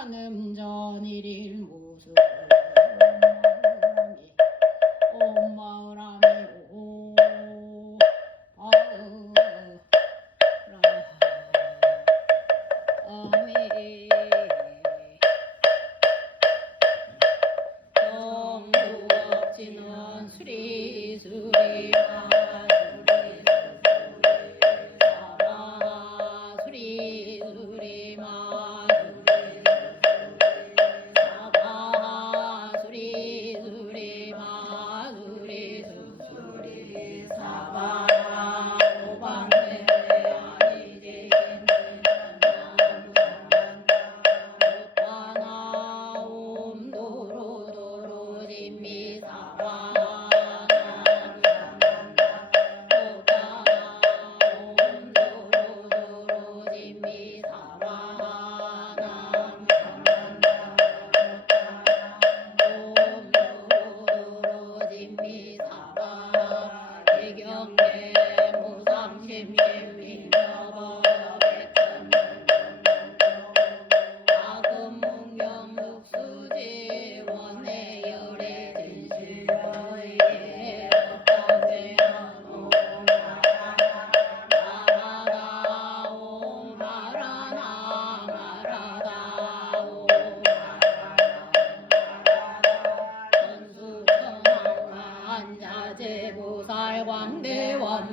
한음전 일일 무수 엄마으라미 오 아으 아미 정두업지는 수리수리 제보살 광대원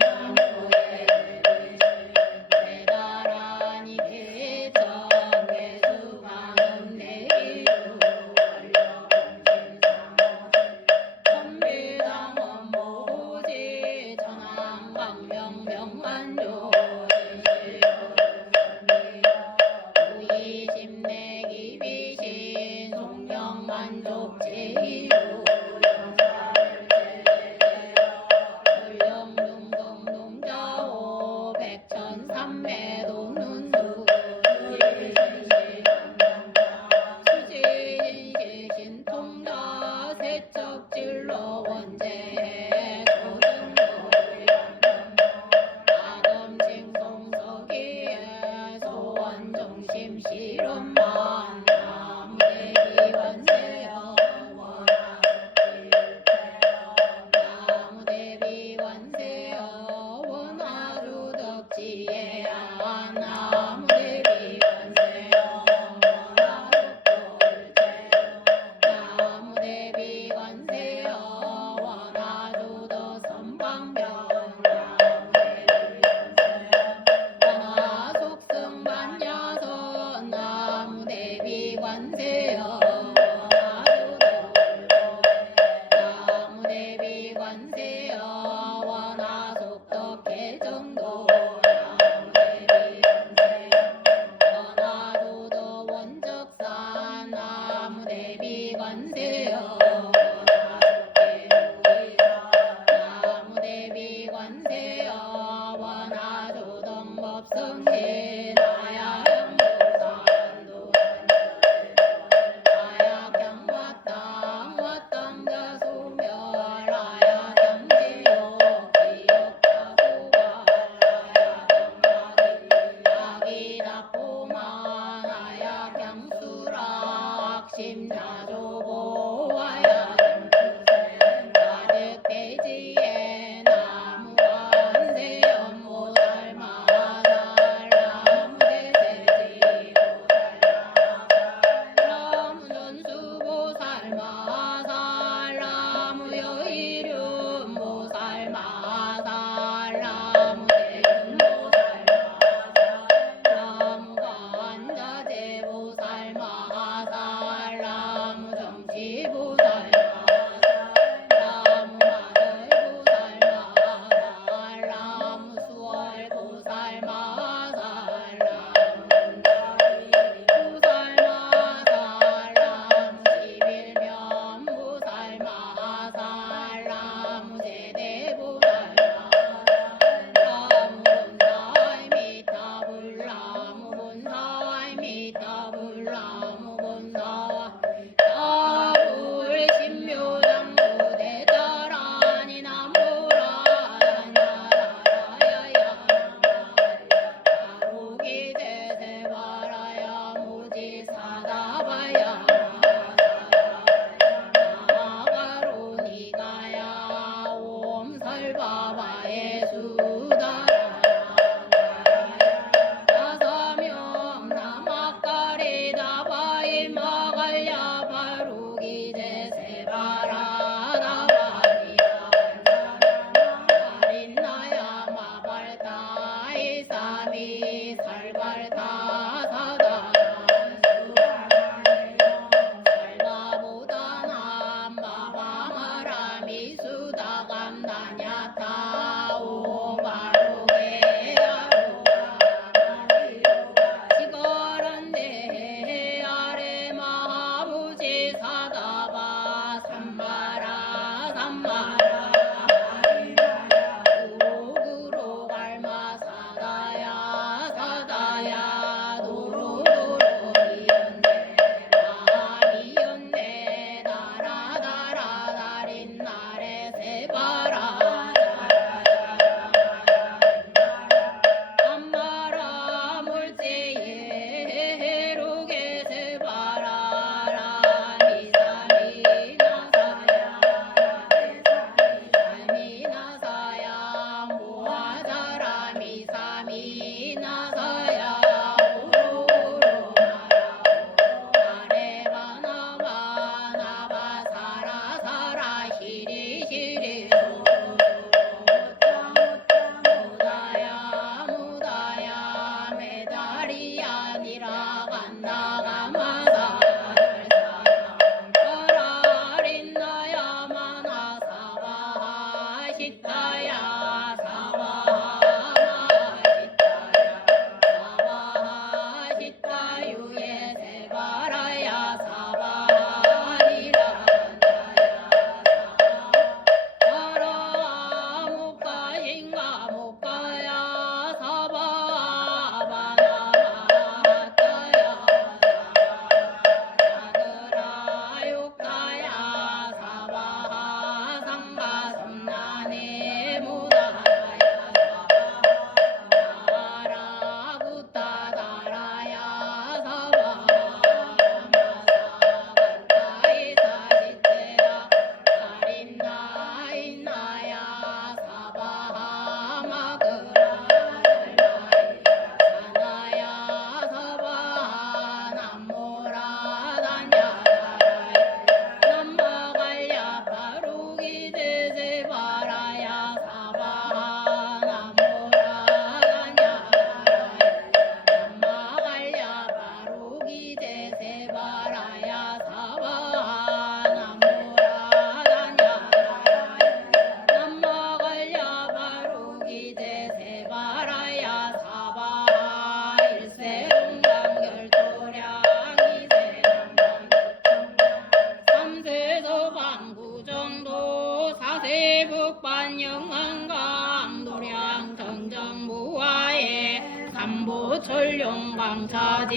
철룡강사지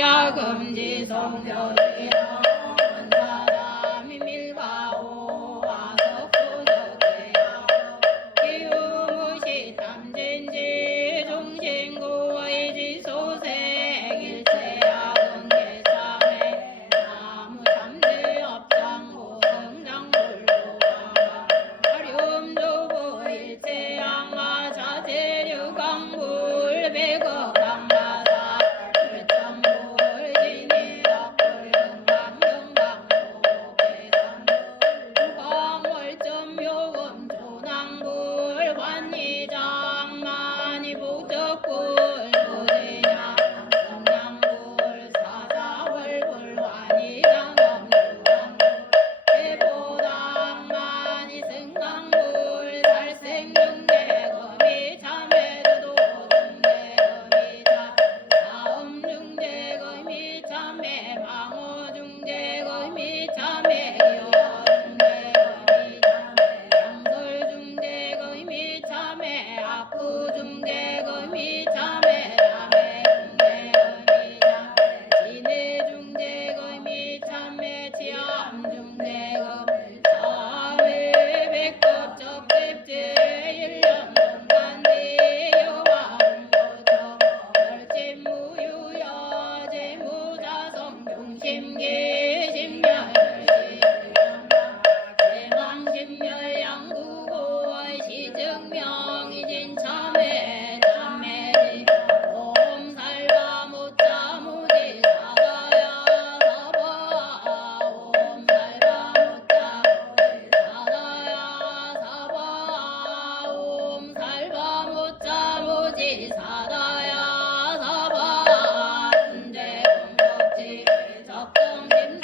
야금지 성교지라 사람이 밀가오 아석구덕이야 기우무시 탐진지 중신구의 지소생일세야 근계참에 나무 참지 업장고 성장불로가 하렴조보 일체양아 자재류강불 백업강마사 불정불 진이덕불 금강경강도 계산불 우광월점묘금 조낭불 환희장만이 복적불 도대냐 성냥불 사자월불 환희장엄주강불 대보당만이 승강불 달생중대검이 참회도 중대검이 참 다음중대검이 참회 망호중대검이 참회 기호중대검이 참회 양설중대검이 참회 악구중대검이 참회 참회중대검이 참회 진해중대검이 참회 지암중대검 사회 백급 적백제 일년동간대 여화운고적 열진무유여 재무자성 중심계 심멸실련마 대망심멸양구고 시증명이진 참회 참회지 옴살바 못자무지 사가야 사바 옴살바 못자무지 사가야 사바 옴살바 못자무지 사다야 사바 순재공덕지 적정심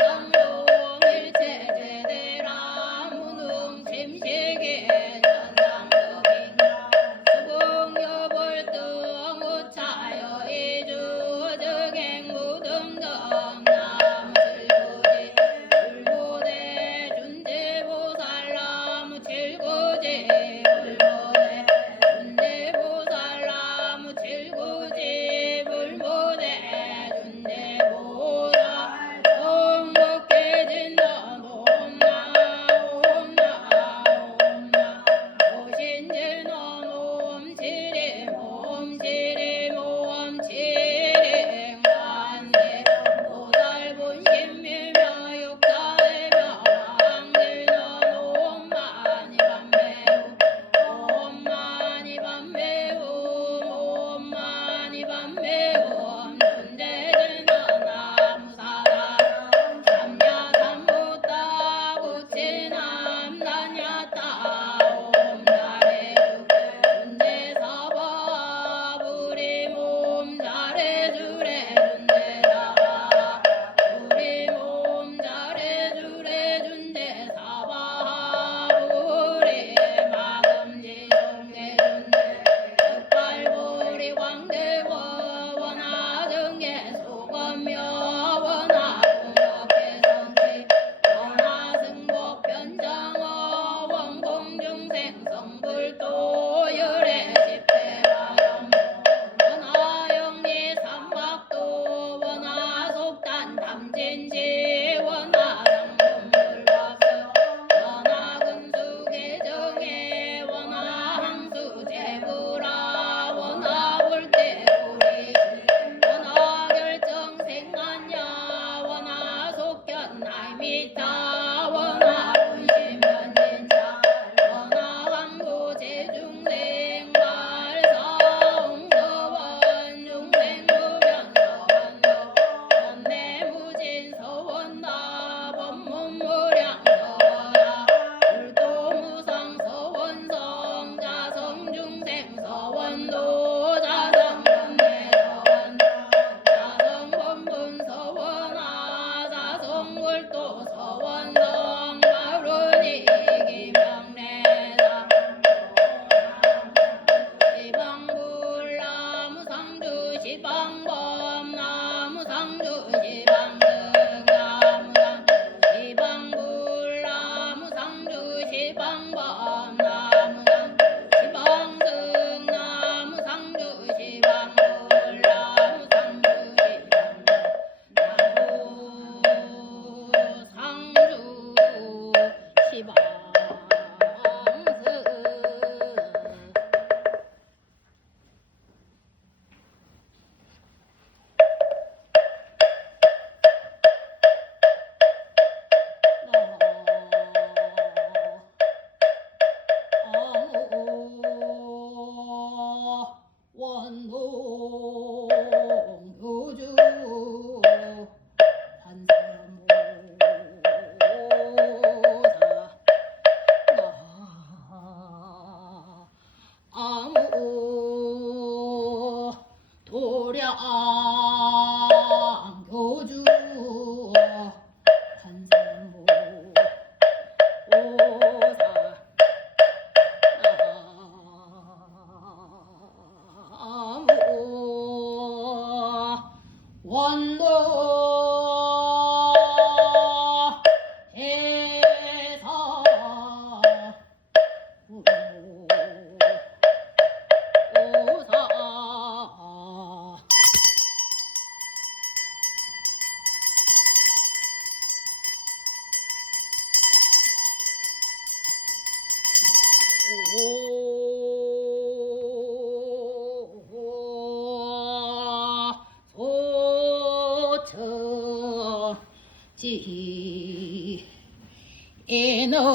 이노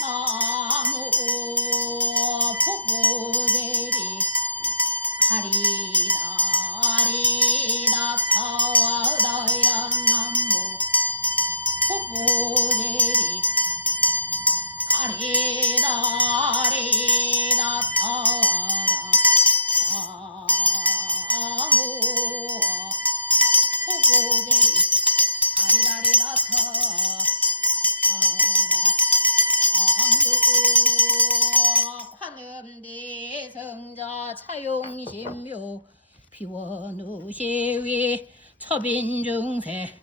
나무 포부대리 하리다리다 타와다야 나무 포부대리 하리다리다 타와다 나무 포부대리 하리다리다 환음대성자 차용신묘 비원우시위 처빈중세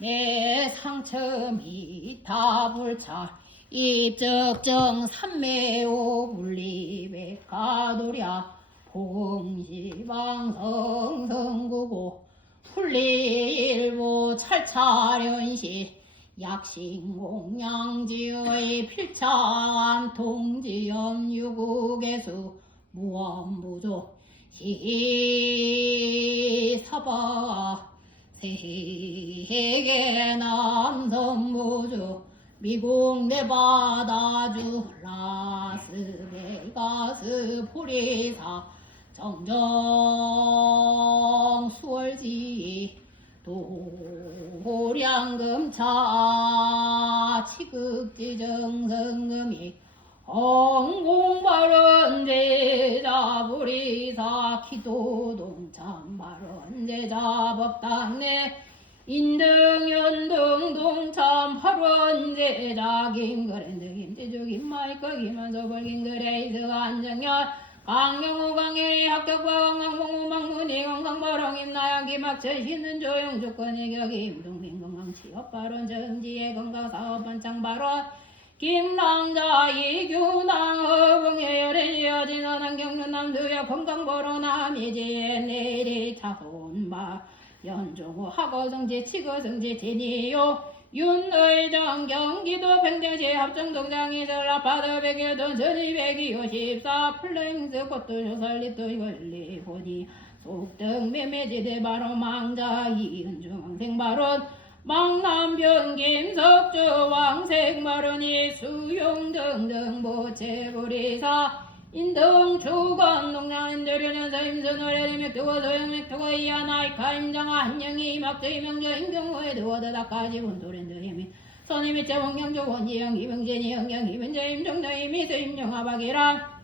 내 상처미 다불차 입적정 삼매오 분리백가도랴 봉시방성 성구고 풀리일보 찰차련시 약신공양지의 필참 통지연 유국에수 무엄무조 시사바 세계 남성무주 미국 네바다주 라스베가스 프리사 정정 수월지 도량금차 치극지정성금이 홍공발언제자 부리사 기도동참발언제자 법당내 인등연등동참 발언제자 김거랜드 김제주 김마이크 김한서 벌김거래 이스가 안정열 강영우 강예리 합격과 강강봉우 망문이 강강바롱 임나양 김학철 신은 조용 조건의 격이 임동민 건강 취업 발언 정지의 건강 사업 반창 발언 김남자 이규당 허봉의 열애 여진원 한경륜 남두여 건강 보러 남이지의 내리 차손마 연종호 학어성지 치거성지 진이요 윤의정 경기도 평택시 합정동장이 설라파도 백일돈 전이백이 54 플랭스 꽃도 조설리도 원리보니 속등 매매지대 바로 망자 이은중 왕생발언 망남변 김석주 왕생발언이 수용 등등 보채부리사 인등 주건 농양인들연연서 임선월의 맥두고 소영맥두고 이하나이카 임장아 한영이 막두이 명조 임경호의 두어다다까지 본토랜드 힘이 선임이 채원경조 원지영 이명진이 영경 이민자 임정도 이미수 임정하박이라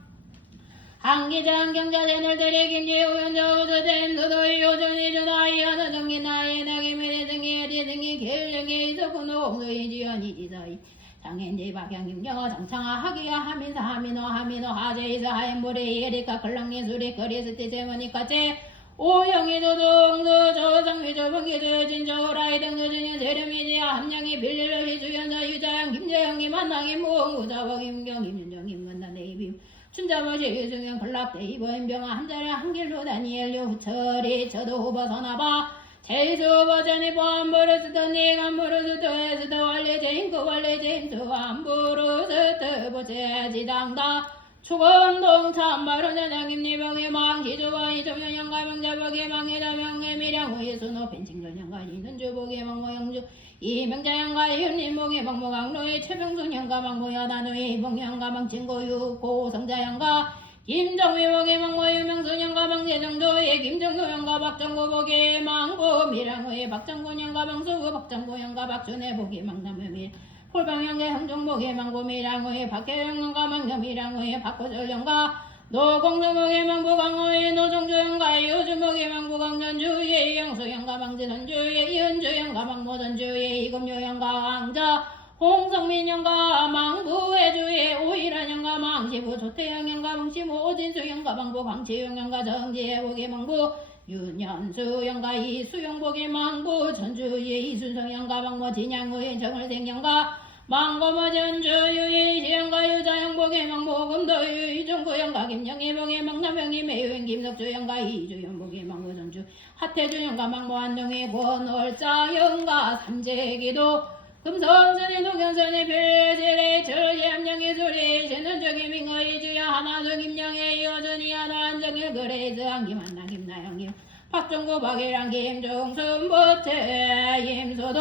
한기장 경자대늘들이 김재우 현자 우서대 임수도이 요전이 조다 이하나 정기나이 나기매대 등기 해디 등기 계일등기 이석훈호 옹수이 지연이 지사이 장현지 박영김여 장창아 하기야 하민사 하민호 하민호 하제이사 하임보리 에리카 걸랑예수리 거리스티 세머니까제 오영이 도동도 저상위 저번기도 진저라이 등도진여 세렴이지야 함량이 빌리를 희수연자 유자양 김재영이 만낭이 무웅우자박 임경 임윤정 임건단 네이빔 춘자머시 유승현 걸락대 이번병아 한자리 한길로 다니엘요 후철이 저도 후버서나봐 제수버전이 보안부르스더니 간부르스더에스더 원래제인 그 원래제인수 안부르스더 보채지당다 추건동 참바르전양임리병의 망기주와 이종현양가 명자복의 망해다 명의 미량의 순호 펜칭전양가 이는주복의 망모영주 이명자양가 이윤림복의 망모강로의 최병순양가 망모야 나누의 봉양가 망친고유 고성자양가 김정위복의 망모 유명순양가 망재정도의 김정도양가 박정구복의 망고 미량의 박정군양가 망수구 박정구양가 박준혜복의 망남의 홀방양의 흥종복의 망고 미량의 박혜영양가 망념미량의 박고절양가 노공성복의 망고 강호의 노정주양가 요주목의 망고 강전주의 영수양가 망재선주의 이은주양가 망모전주의 이금요양가 왕자 홍성민양가 망부해주의 오일한양가 망시부 조태양양가 망시모 오진수양가 망부 광치용양가 정지해복의 망부 윤현수양가 이수영복의 망부 전주의 이순성양가 망모 진양의 정을생양가 망고모 전주의 시양가 유자양복의 망모 금도의 이종구양가 김영희복의 망남영이 매유인 김석주양가 이주연복의 망모 전주 하태주양가 망모 안동의 권월자양가 삼재기도 금선선의 동현선의 별제의 절의 함량의 소리 제는적의 민거의 주야 하나도 김영의 여전히 하나 한정의 거래에서 한김 한나 김나영김 박종구 박일랑 김종순 보태 임소도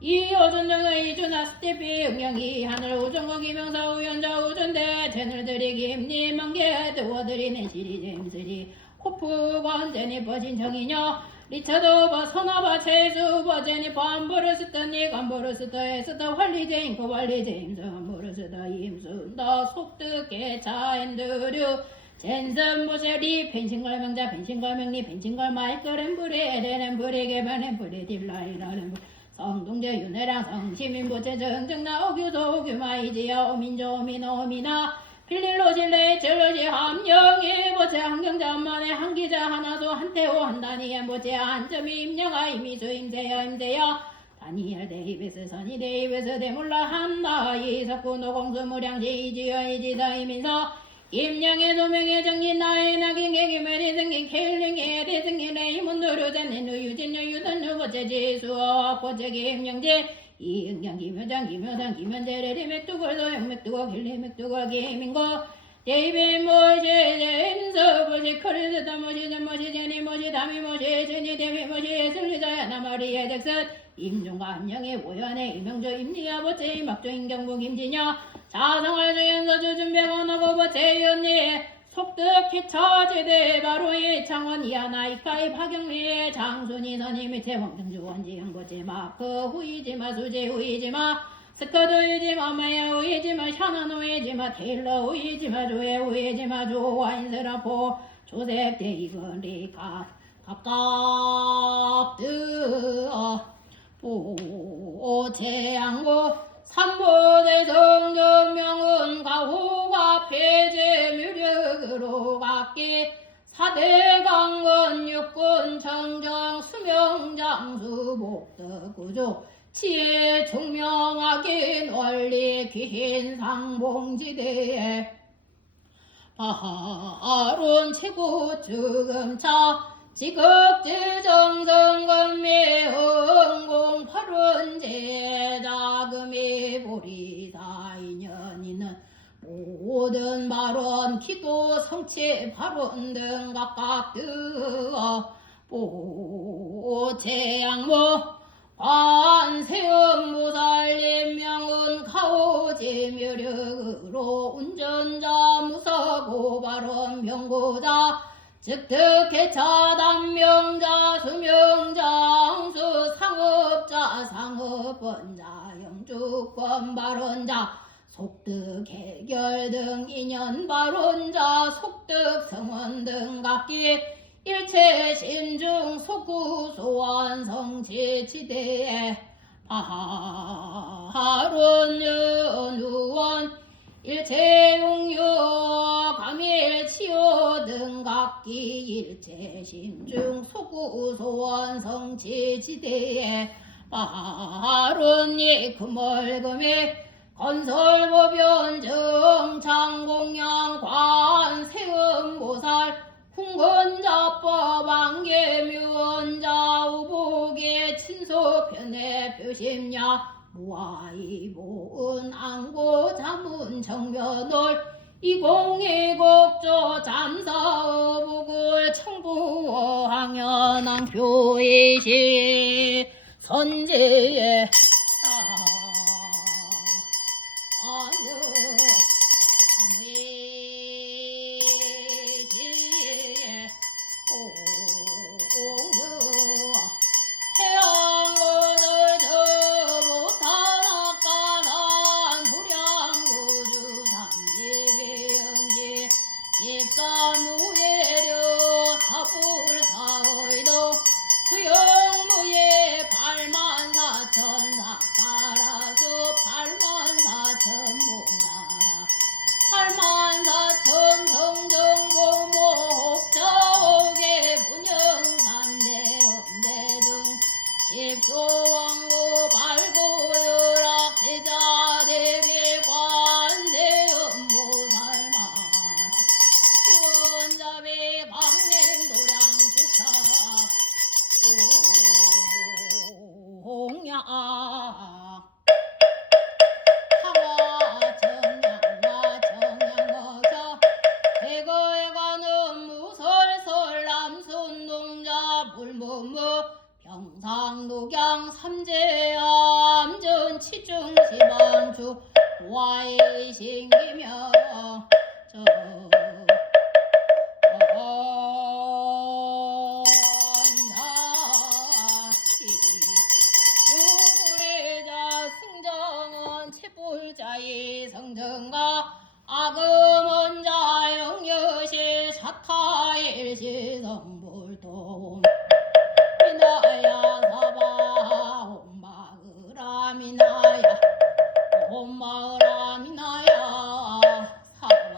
이호준정의 이준하 스티피 응영이 하늘 우정거 김영사 우연자 우준대 채널들이 김님 만개 두어드리는 시리 잼스리 호프건 제니퍼 진정이녀 리차도 선아바 최수버 제니퍼 안보르스터니 간보르스터에스터 활리제인코 활리제임서 안보르스터 임순더 속득계 차엔드류 젠선보세리 펜싱걸명자 펜싱걸명리 펜싱걸 마이크렘브레 에레렘브레 개발렘브레 딜라이라렘브 성동제 윤회랑 성시민보채 정정나 오규도 오규마이지야 오민조 오미노미나 필릴로실레 젤로시 함영이 보채 한경자만의 한기자 하나도 한태호 한다니엔 보채 한점이 임영아 이미수 임세야 임세야 다니엘 데이비스 선이 데이비스 대물라 한다 이석구 노공수 무량지 이지여 이지다 이민서 임영의 노명의 정진 나의 낙인 개기메리 등긴 케일링의 대등긴 레이문 누르자는 누유진 유유던 누보채 지수어 보채 김영재 이응양 김현장 김현상 김현재레리 맥두골도 영맥두고 길리 맥두고 김인고 데이비 모시 제임스 보시 커리스타 모시 전모시 제니 모시 다미 모시 제니 데비 모시 슬리자야 나마리에 덱슨 임종과 함영의 오연의 이명조 임리야 보채 임학조 임경부 김진여 자성을 주연서 주준병원하고 보채 윤리 속득히 처지대 바로의 창원 이하나이카이 박영미의 장순이 선임이 태왕등주 원지영보지 마크 후이지마 수지 후이지마 스커드 후이지마 마야 후이지마 샤난 후이지마 테일러 후이지마 조에 후이지마 조와인스라포 조셉 대이건 리카 갑갑뜨어 보채양고 삼보대 정정명은 가호가 폐제 묘력으로 갔기 사대강건 육군 청정 수명장수 목덕구조 치에 총명하게 널리 귀힌 상봉지대에 바하론 최고 주금차 지극지정성건미 흥공 팔은제 자금이 보리다 인연이는 모든 발언 기도 성취 발언 등 각각 뜨어 보채양모 관세음무살림 명은 가오지 묘력으로 운전자 무사고 발언 명고자 즉득해 차단명자 수명장수 상업자 상업원자 영주권 발언자 속득 해결 등 인연 발언자 속득 성원 등 각기 일체 심중 속구 소원 성취 지대에 바론 연우원 일체 용유 감일 치유 등 각기 일체 심중 소구 소원 성취 지대에 바론이 금월금에 건설보변 정창공양 관세음보살 훈건자법 안계묘원자 우복의 친소편의 표심야 무아이보은 안고 자문 정면을 이공이곡조 잠사어북을 청부항연한 교이시 선제에 아녀 아무이시에 옹느 해양거들 저 못하나까난 불량교주 삼예배영지 집사무예려 사불사의도 수영무예 84,000 삭가라수 84,000 모다라 84,000 성정보 목자옥의 문영산대 음대중 십소왕고 발고열악 제자대비 관세음보살마다 주원자비 강림도량 수차 공양 상화 정양마 정양거서 대거에 가는 무설설 남순동자 무무 병상독양 삼재암전 치중시방주 와이신기며 유불의자 승정은 채불자의 성정가 아금은 자영여시 사타일시 성불도 미나야 사바 옴마으라 미나야 옴마으라 미나야 사바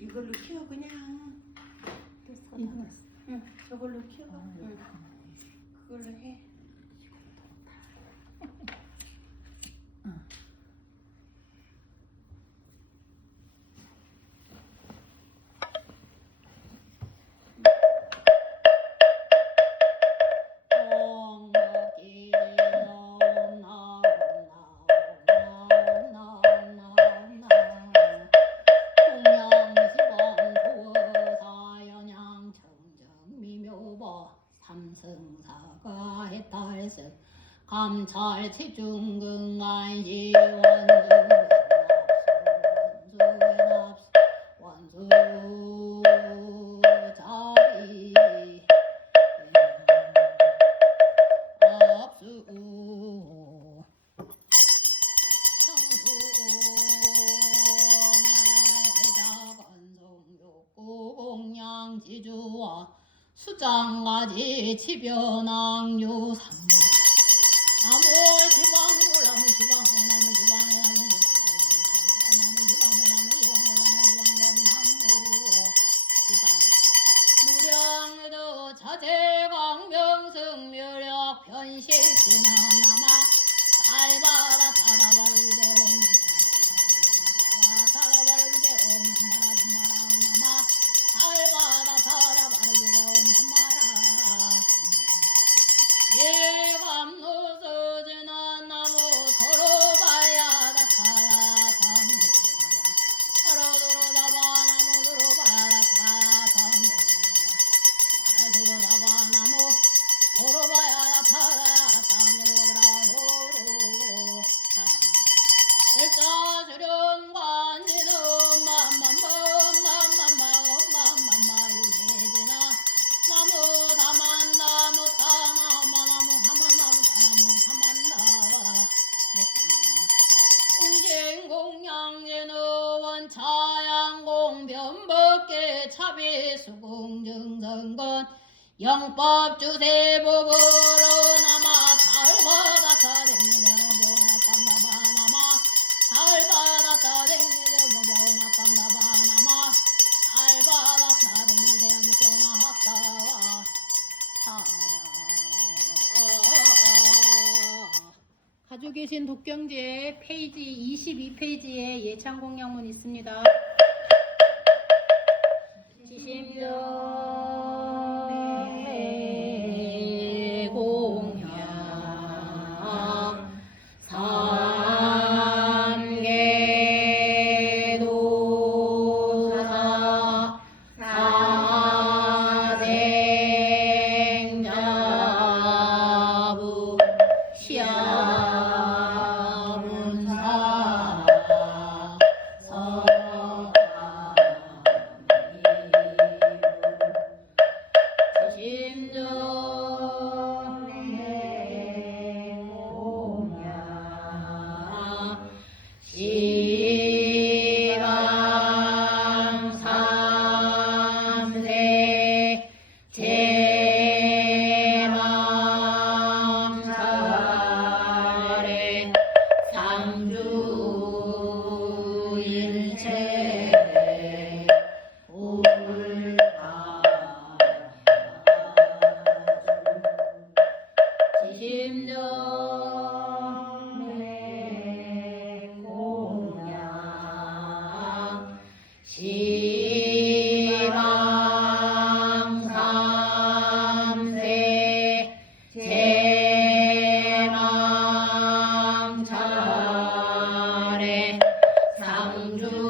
이걸로 키워 그냥. 응, 저걸로 키워. 응. 그걸로 해. 감찰 치중근간시 원수자리 압수 청수 나라의 대자관성욕구 공양지주와 수장가지 치변왕유 상도 나무 지방물 나무 지방물 나무 지방물 나무 지방물 나무 지방물 나무 지방물 나무 지방물 나무 지방 무량도 자재광명승묘력 변실지는 남아 달바라 타다바르대옴 타다바르대옴 남마라 남마라 남아 달바라 타다바르대옴 남마라 예감노서지는 나무 서로 봐야다 사다삼 서로서로 잡아 나무 서로 봐야다 사다삼 서로 잡아 나무 서로 봐야다 사다삼으로 서로 잡아 일자주련관지는 맘맘맘맘맘맘맘맘맘 유재지나 나무 다만 나무 따나 나무 다만 나무 따나무 다만 나무 따 공쟁공양제는 원차양공 변법계 차비수공증선건 영법주대법으로 남아 사흘바다 사댕기대 경합방가바 남아 사흘바다 사댕기대 경합방가바 남아 사흘바다 사댕기대 경합방가바 가지고 계신 독경제 페이지 22페이지에 예찬 공양문 있습니다. 지심정의 공양 사 시방 삼세 제망사래 상주일체 지심정내 공양 시방 삼세 제망차례 상주일체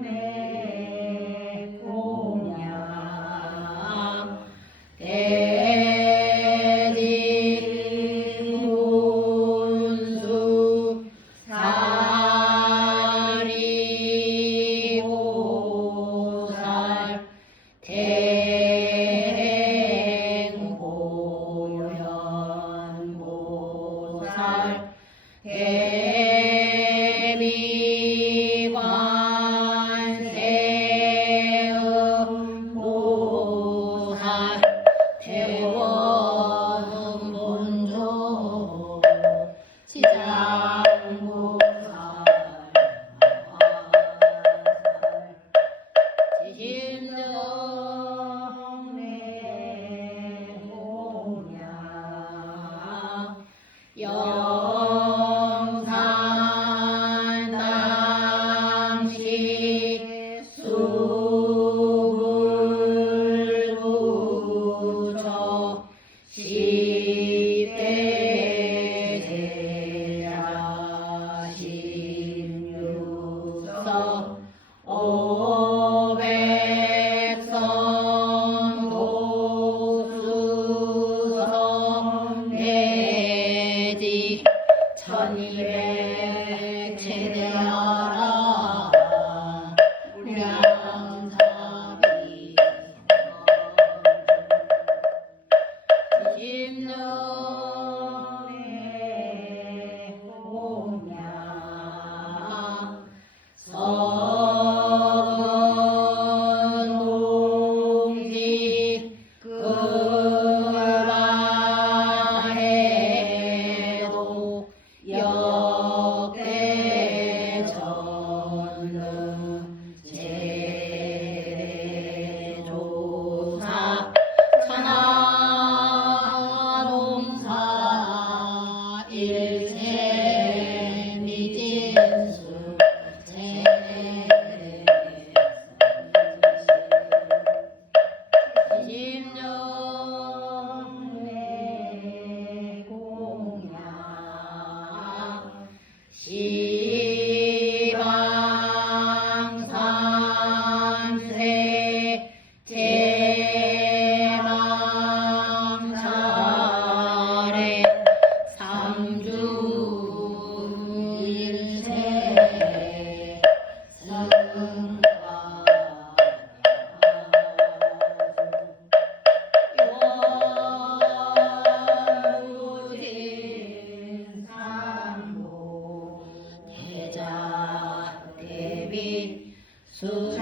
지심령내 공양 대진문수 사리오살 대행보현보살 대미관세음보살 대원본조 지장보살 지심정내 공양 영산 당시 수불구처 시대 제자 신유서 오백성 도수성 내지 1200 제대하라 우량사비 지심령의 공양 서건동지 그만해도 역대전능 제조사 천하동사 일체 미진수 지심령내 공양 시방 삼세 제망차례 상주일체 승가 원우진 삼보 대자 대비 수사동양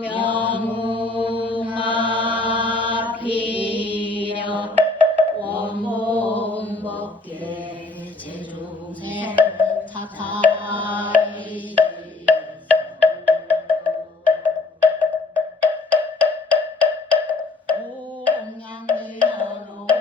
명웅마피려 원몽법계 제중생 사타이 공양의연호가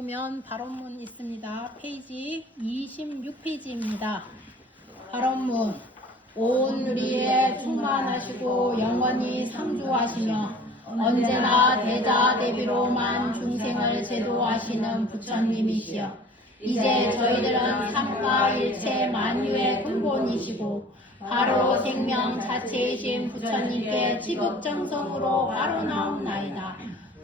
보면 발언문 있습니다. 페이지 26페이지입니다. 발언문. 온 우리에 충만하시고 영원히 상주하시며 언제나 대자대비로만 중생을 제도하시는 부처님이시여, 이제 저희들은 삶과 일체 만유의 근본이시고 바로 생명 자체이신 부처님께 지극정성으로 바로 나옵나이다.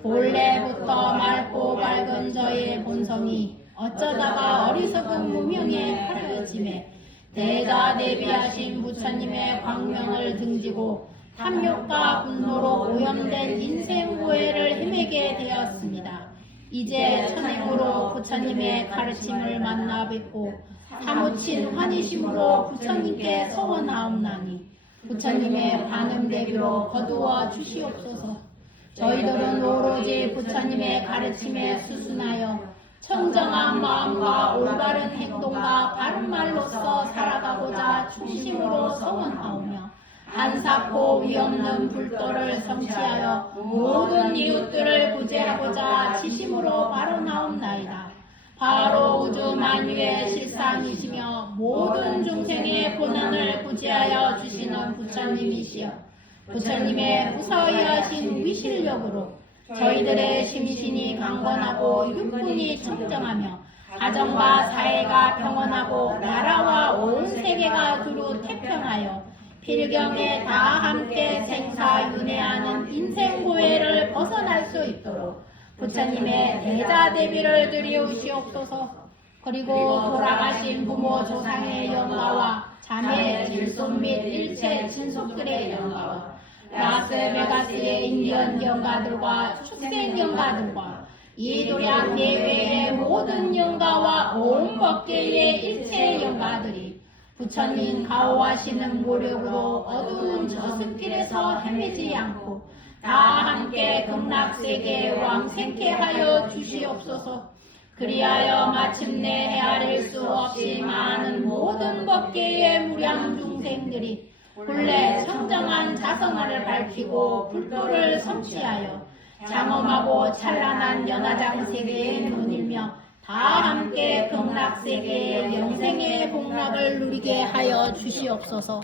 본래부터 맑고 밝은 저희의 본성이 어쩌다가 어리석은 무명에 파려짐에 대자대비하신 부처님의 광명을 등지고 탐욕과 분노로 오염된 인생 고해를 헤매게 되었습니다. 이제 천행으로 부처님의 가르침을 만나 뵙고 사무친 환희심으로 부처님께 서원하옵나니 부처님의 반응대비로 거두어 주시옵소서. 저희들은 오로지 부처님의 가르침에 수순하여 청정한 마음과 올바른 행동과 바른 말로서 살아가고자 충심으로 서원하오며 한사코 위없는 불도를 성취하여 모든 이웃들을 구제하고자 지심으로 바로 나옵나이다. 바로 우주 만유의 실상이시며 모든 중생의 고난을 구제하여 주시는 부처님이시여, 부처님의 무사히 하신 위실력으로 저희들의 심신이 강건하고 육군이 청정하며 가정과 사회가 평온하고 나라와 온 세계가 두루 태평하여 필경에 다 함께 생사윤회하는 인생고해를 벗어날 수 있도록 부처님의 대자대비를 드리우시옵소서. 그리고 돌아가신 부모 조상의 영가와 자매 질손 및 일체 친속들의 영가와 라스베가스의 인디언 영가들과 축생 영가들과 이 도량 내외의 모든 영가와 온 법계의 일체 영가들이 부처님 가호하시는 모력으로 어두운 저승길에서 헤매지 않고 다 함께 극락세계에 왕생케 하여 주시옵소서. 그리하여 마침내 헤아릴 수 없이 많은 모든 법계의 무량 중생들이 본래 청정한 자성화를 밝히고 불도를 성취하여 장엄하고 찬란한 연화장 세계에 눈일며 다 함께 극락세계의 영생의 복락을 누리게 하여 주시옵소서.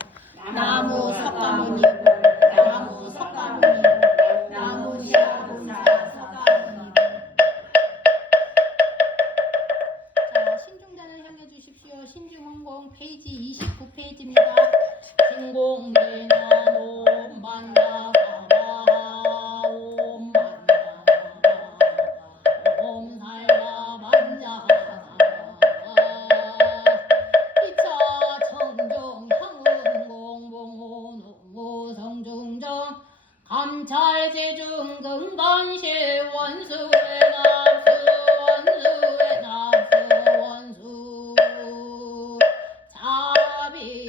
나무 석가모니, 나무 석가모니, 나무 시아본사 석가모니. 자, 신중단을 향해 주십시오. 신중헌공 페이지 29페이지입니다. 신공리나 옴만나 감찰제중 근간실 원수의 납수 원수 자비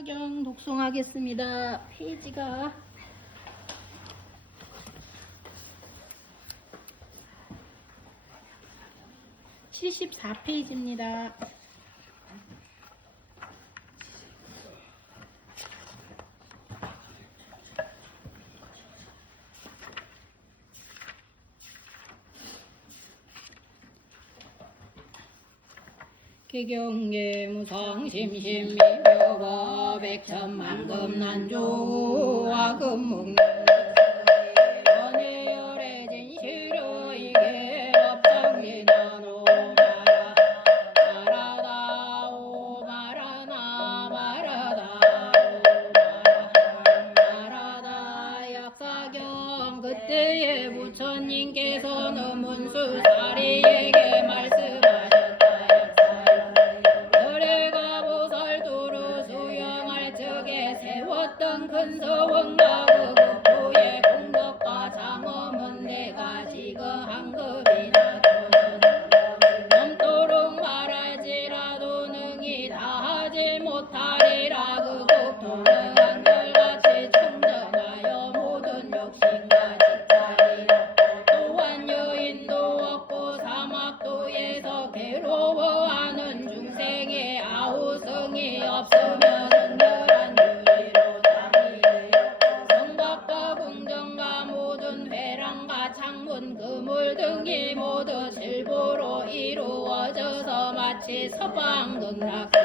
약사경 독송하겠습니다. 페이지가 74페이지입니다. 기경계 무상심심미묘가 백천만금난조와 금묵 연애열의 진실의 이게 법당기난 오마라다 오마라나 마라다 오마라다 약사경 그때의 부처님께서는 문수사리에게 말씀하셨다. 세웠던 큰 서원과 그 국토의 공덕과 장엄은 내가 지금 한 급이나 넘도록 말할지라도 능히 다하지 못하리라. 그 국토는 한결같이 충전하여 모든 욕심과 집착이라. 또한 여인도 없고 사막도에서 괴로워하는 중생의 아우성이 없으면 창문 그물 등이 모두 실보로 이루어져서 마치 서방극락시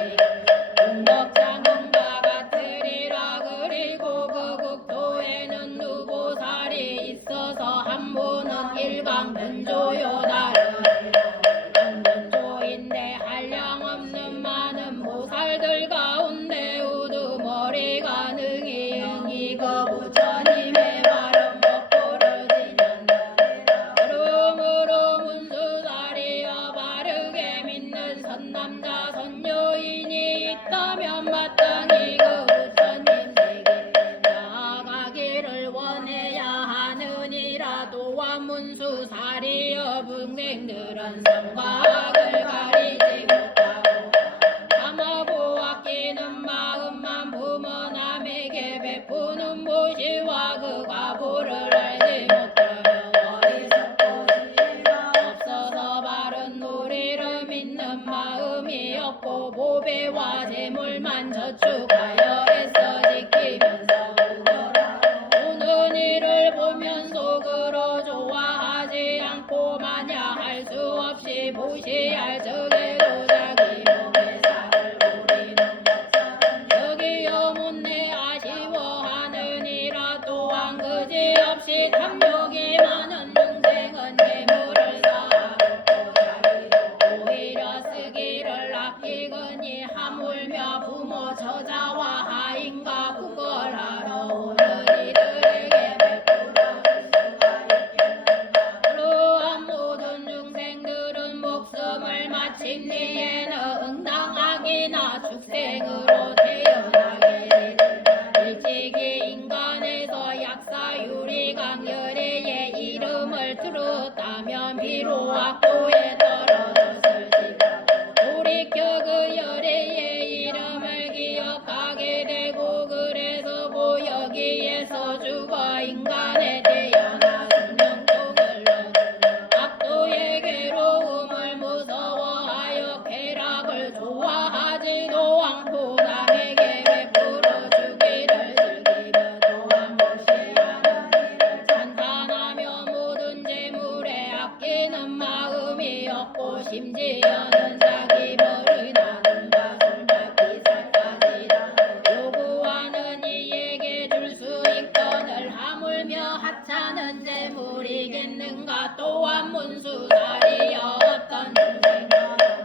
공덕장음과 같으리라. 그리고 그 국토에는 누보살이 있어서 한 분은 일광변조요 다른 변조인데 한량없는 많은 보살들 가운데 우두머리가 능히 응이 그 부처님의 발음 법보를 선남자 선여인이 있다면 마땅히 그 부처님 댁에 나아가기를 원해야 하느니라. 또한 문수사리여 분생들은 성곽을 가리지 못하고 참하고 아끼는 마음만 부모 남에게 베푸는 모시와 그 과보를 알지 못하며 어리석고 지혜가 없어서 바른 노래를 믿는 마음이 없고 보배와 재물만 저축하여 애써 지키면서 우는 이를 보면 속으로 좋아하지 않고 마냐 할 수 없이 무시할 적에도 자기 몸의 살을 부리는 여기여 못내 아쉬워하느니라. 또한 그지없이 탐욕이 많은 중생은 재물을 쌓아놓고 자기도 오히려 쓰기를 아끼거니 하물며 부모 저자와 하인과 구걸하러 오는 이들에게 베풀어 줄 수가 있겠는가. 그러한 모든 중생들은 목숨을 마친 뒤에는 응당하기나 축생으로 태어나게 되리라. 일찍이 인간에서 약사유리 강열애의 이름을 들었다면 비록 악도에 떨어졌을지라도 돌이켜 그 열애의 이름을 기억하게 되고 그래서 여기에서 죽어 인간에 태어나 생명통을 악도의 괴로움을 무서워하여 쾌락을 좋아하지도 않고 남에게 베풀어 주기를 즐기며 또한 무시하는 이를 찬탄하며 모든 재물에 아끼는 마음이 없고 심지어는 사기 벌을 나눔과 술먹기 살까지다 요구하는 이에게 줄 수 있거늘 하물며 하찮은 재물이겠는가. 또한 문수사리여 어떤 중생은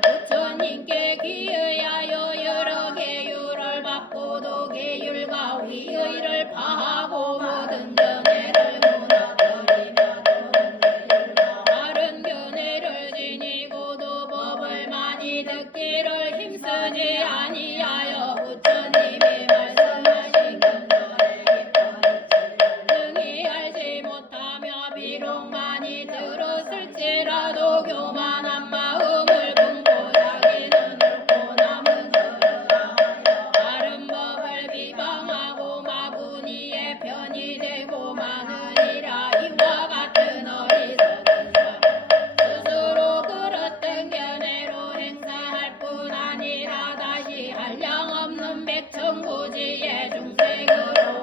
부처님께 기의하여 여러 계율을 받고도 계율과 위의를 파하고 모든 견해를 무너뜨리며 또는 계율과 다른 견해를 지니고도 법을 많이 듣기를 힘쓰지 아니하여 부처님이 말씀하신 근절의 깊은 능히 알지 못하며 비록 많이 들었을지라도 교만한 마음 많으니라. 이와 같은 어리석은 자 스스로 그릇된 견해로 행사할 뿐 아니라 다시 한량 없는 백천구지의 중생으로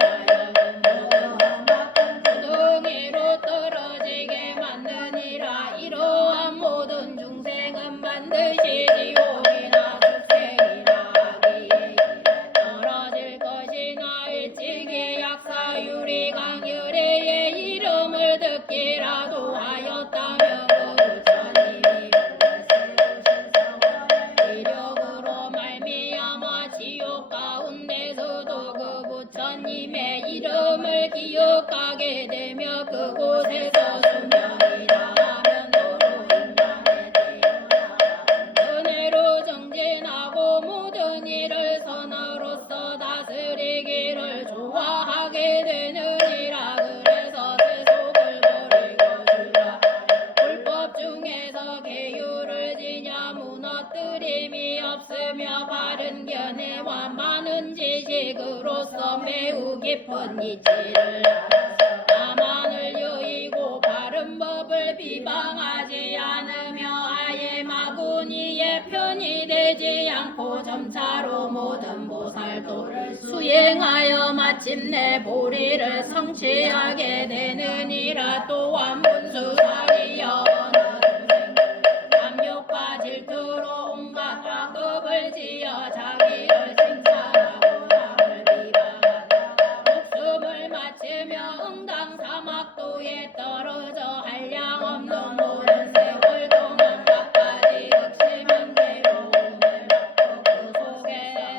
구덩이로 떨어지게 만드니라. 이러한 모든 중생은 반드시 지옥이나 축생이나 악의에 떨어질 것이나 일찍이 약사유리 강열애의 이름을 듣기라도 하였다며 그 부처님이 이력으로 말미암아 지옥 가운데서도 그 부처님의 이름을 기억하게 되며 그곳에서 수명이라 하면 도로 인간의 은혜로 정진하고 모든 일을 선으로서 다스리기를 좋아하게 되느니라. 그래서 세속을 버리고 주라 불법 중에서 계율을 지냐 무너뜨림이 없으며 바른 견해와 많은 지식으로서 매우 깊은 이치를 나만을 여의고 바른 법을 비방하지 않으며 아예 마구니의 편이 되지 않고 점차로 모든 보살도를 수행하여 마침내 보리를 성취하게 되느니라. 또한 문수살이여 남욕과 질투로 온갖 악업을 지어 자기를 칭찬하고 남을 비방하다가 목숨을 마치며 응당 사막도에 떨어져 한량 없는 모든 세월 동안 갖가지 극심한 괴로움을 받고 그 속에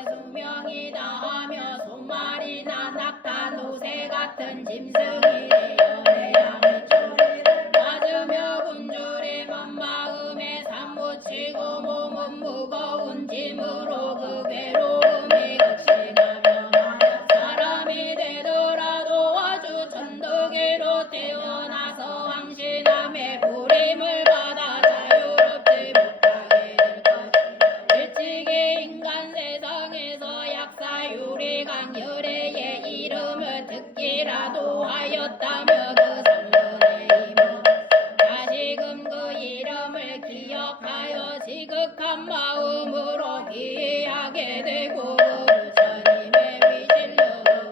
수명이 다하며 소말이나 낙타 노새 같은 짐승이 되어 해양을 맞으며 굶주림은 마음에 사무치고 몸은 무거운 짐으로 그 괴로움이 극심하며 사람이 되더라도 아주 천덕이로 태어나서 황신함의 부림을 받아 자유롭지 못하게 될 것이다. 일찍이 인간 세상에서 약사유리 강열애의 이름을 듣기라도 하였다며 그 성문의 힘은 다시금 그 이름을 기억하여 지극한 마음으로 기하게 되고 그 부처님의 위실력으로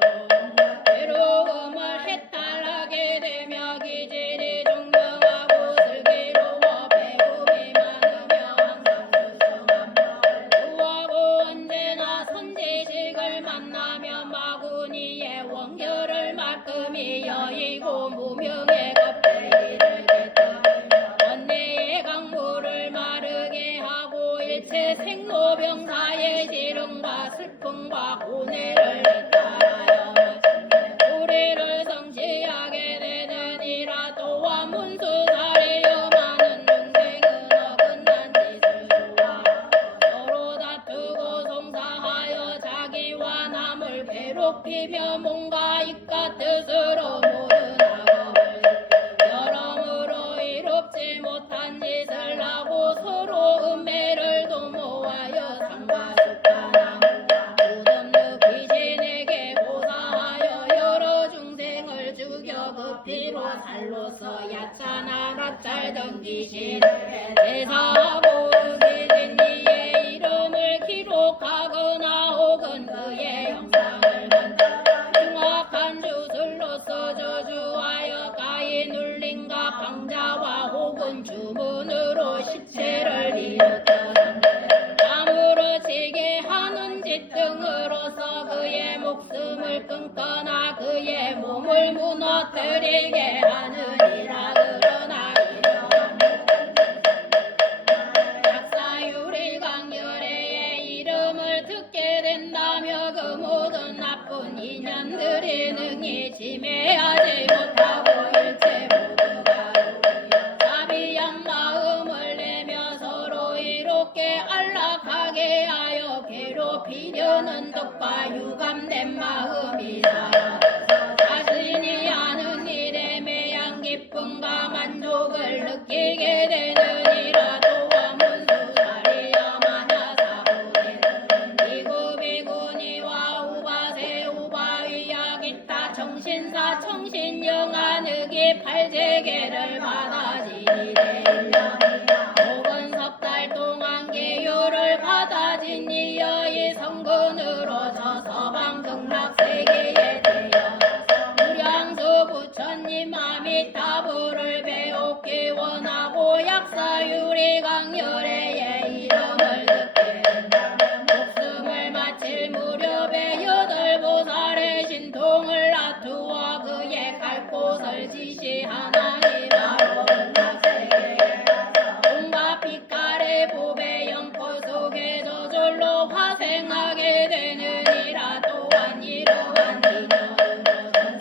괴로움을 해탈하게 되며 기질이 존경하고 슬기로워 배움이 많으며 항상 수성한 마음 구하고 언제나 선지식을 만나면 마구니의 원결을 말끔히 여의고 무명의 겁대기를 깨뜨리며 원내의 강물을 마르게 하고 일체 생로병사의 시름과 슬픔과 고뇌를 이탈하여 마침내 우리를 성취하게 되느니라. 또한 문수살이여 많은 중생은 어긋난 짓을 좋아하여 서로 다투고 송사하여 자기와 남을 괴롭히며 몸과 입과 뜻으로 모든 악업을 여러모로 이롭지 못한 짓을 하고 서로 음해를 도모하여 상과 숫과 나무와 무덤 귀신에게 고사하여 여러 중생을 죽여 그 피로 살로서 야차나 라찰던 귀신을 대사하고 그 귀신 이의 이름을 기록하거나 혹은 그의 영상을 만들어 흉악한 주술로서 저주하여 가히 눌림과 방자와 혹은 주문으로 시체를 일으켜서 아무렇지게 하는 짓 등으로서 그의 목숨을 끊거나 그의 몸을 무너뜨리게 하느니라. 그러나 이러한 약사유리 강열애의 이름을 듣게 된다며 그 모든 나쁜 인연들이 능히 침해하지 못하고 일체 모두가 자비한 마음을 내며 서로 이롭게 안락하게 하여 괴롭히려는 뜻과 유감된 마음이다. 자신이 하는 일에 매양 기쁨과 만족을 느끼게 되느니라. 또한 문수살이여 마냐사고대는 이구비구니와 우바세 우바위야 기타 청신사 청신영 이 팔세계를 받아지니 되려 혹은 석 달 동안 계율을 받아지니 여의 성근으로서 서방승락세계에 되어 무량수 부처님 아미타불을 배웁기 원하고 약사유리 강열의 이름을 듣게 목숨을 마칠 무렵에 여덟 보살의 신통을 나투어 그의 갈 곳을 지시하나니 바로 승락세계에 온갖 빛깔의 보배 영포 속에 저절로 화생하게 되느니라. 또한 이러한 기념으로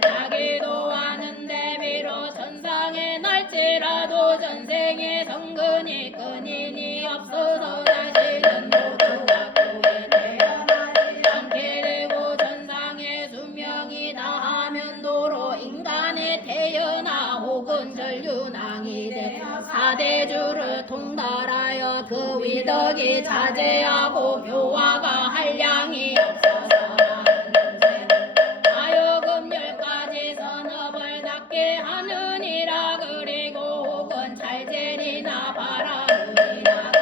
자기도 아는데 비록 선상에 날지라도 전생에 성근이 근인이 없어서 다시는 모두가 구에 태어나지 않게 되고 전상에 수명이 다하면 도로 인간에 태어나 혹은 전륜왕이 돼 사대주를 통달하여 그 위덕이 자제하고 교화가 한량이 없어서 하여금 10가지 선업을 닦게 하느니라. 그리고 혹은 찰제리나 바라느니라.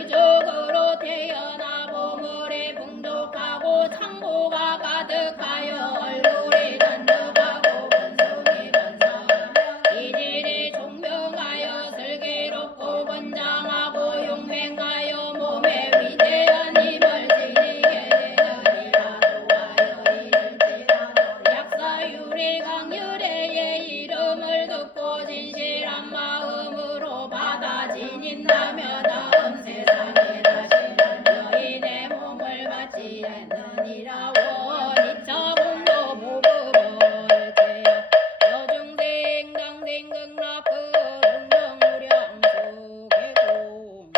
이쪽으로 태어나 보물이 풍족하고 창고가 가득하여 얼굴이 단적하고 원숭이 번성하며 이질이 총명하여 슬기롭고 건장하고 용맹하여 몸에 위대한 힘을 지니게 되느니라. 좋아요 이를지라도 약사유리 강열의 이름을 듣고 진실한 마음으로 받아지닌다면 다음 세상에 다시는 여인의 몸을 받지 않느니라. 원이차 공도 보급을 제야 여중생 당생 극락 근정무량수 개공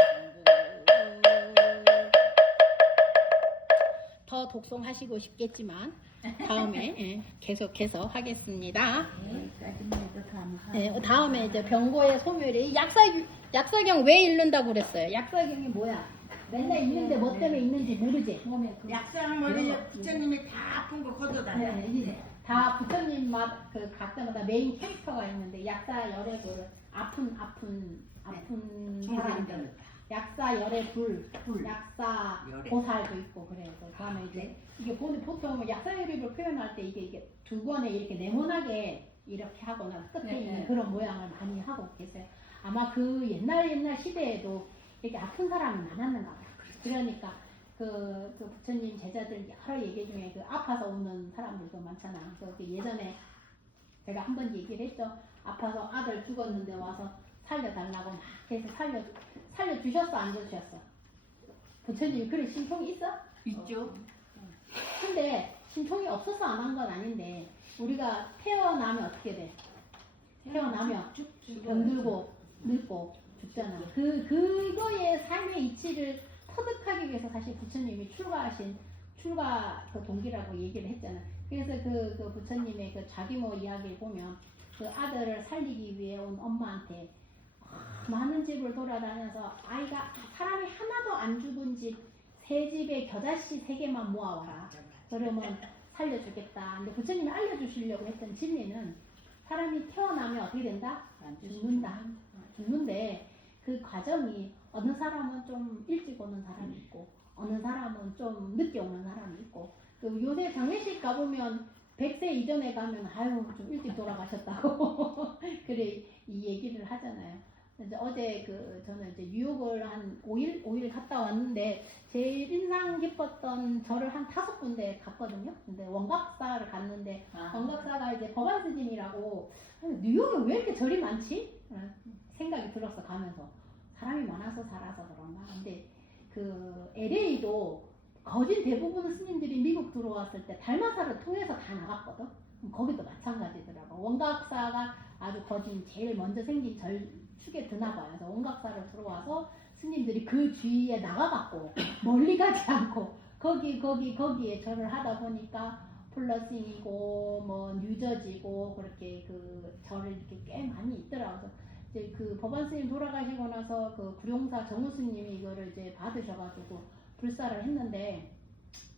더 독송하시고 싶겠지만 다음에 계속해서 하겠습니다. 다음에 이제 병고의 소멸이 약사경 왜 읽는다고 그랬어요? 약사경이 뭐야? 맨날 읽는데 뭐 때문에 읽는지 모르지? 약사물이 부처님이 다 아픈 거 걷어다녀. 다 부처님 그 각자마다 메인 캐릭터가 있는데 약사 열의 아픈 사람들, 약사 열의 불, 약사 보살도 있고 그래서 다음에 이제 이게 보통 약사 열의를 표현할 때 이게 두 번에 이렇게 네모나게 이렇게 하거나 끝에 있는 그런 모양을 많이 하고 계세요. 아마 그 옛날 시대에도 이렇게 아픈 사람이 많았는가 봐요. 그러니까 그 부처님 제자들 여러 얘기 중에 그 아파서 오는 사람들도 많잖아. 그래서 예전에 제가 한 번 얘기를 했죠. 아파서 아들 죽었는데 와서 살려달라고 막 해서 살려주셨어, 안 주셨어? 부처님이 그래 신통이 있어? 있죠. 근데 신통이 없어서 안 한 건 아닌데 우리가 태어나면 어떻게 돼? 태어나면 병들고 늙고 죽잖아. 그거의 삶의 이치를 터득하기 위해서 사실 부처님이 출가 그 동기라고 얘기를 했잖아. 그래서 그 부처님의 그 자기모 이야기를 보면 그 아들을 살리기 위해 온 엄마한테 많은 집을 돌아다녀서 아이가 사람이 하나도 안 죽은 집 세 집에 겨자씨 3개만 모아와라. 그러면 살려주겠다. 근데 부처님이 알려주시려고 했던 진리는 사람이 태어나면 어떻게 된다? 죽는다. 죽는데 그 과정이 어느 사람은 좀 일찍 오는 사람이 있고 어느 사람은 좀 늦게 오는 사람이 있고 그 요새 장례식 가보면 100세 이전에 가면 아유 좀 일찍 돌아가셨다고 그래 이 얘기를 하잖아요. 이제 어제 저는 이제 뉴욕을 한 5일 갔다 왔는데 제일 인상 깊었던 절을 한 5군데 갔거든요. 근데 원각사를 갔는데 원각사가 이제 법안 스님이라고 뉴욕에 왜 이렇게 절이 많지? 생각이 들었어 가면서 사람이 많아서 살아서 그런가. 근데 그 LA도 거진 대부분 스님들이 미국 들어왔을 때 달마사를 통해서 다 나갔거든. 거기도 마찬가지더라고. 원각사가 아주 거진 제일 먼저 생긴 절 축에 드나 봐요. 그래서 원각사를 들어와서 스님들이 그 주위에 나가갖고 멀리 가지 않고 거기에 절을 하다 보니까 플러싱이고 뭐 뉴저지고 그렇게 그 절을 이렇게 꽤 많이 있더라고요. 이제 그 법안 스님 돌아가시고 나서 그 구룡사 정우 스님이 이거를 이제 받으셔가지고 불사를 했는데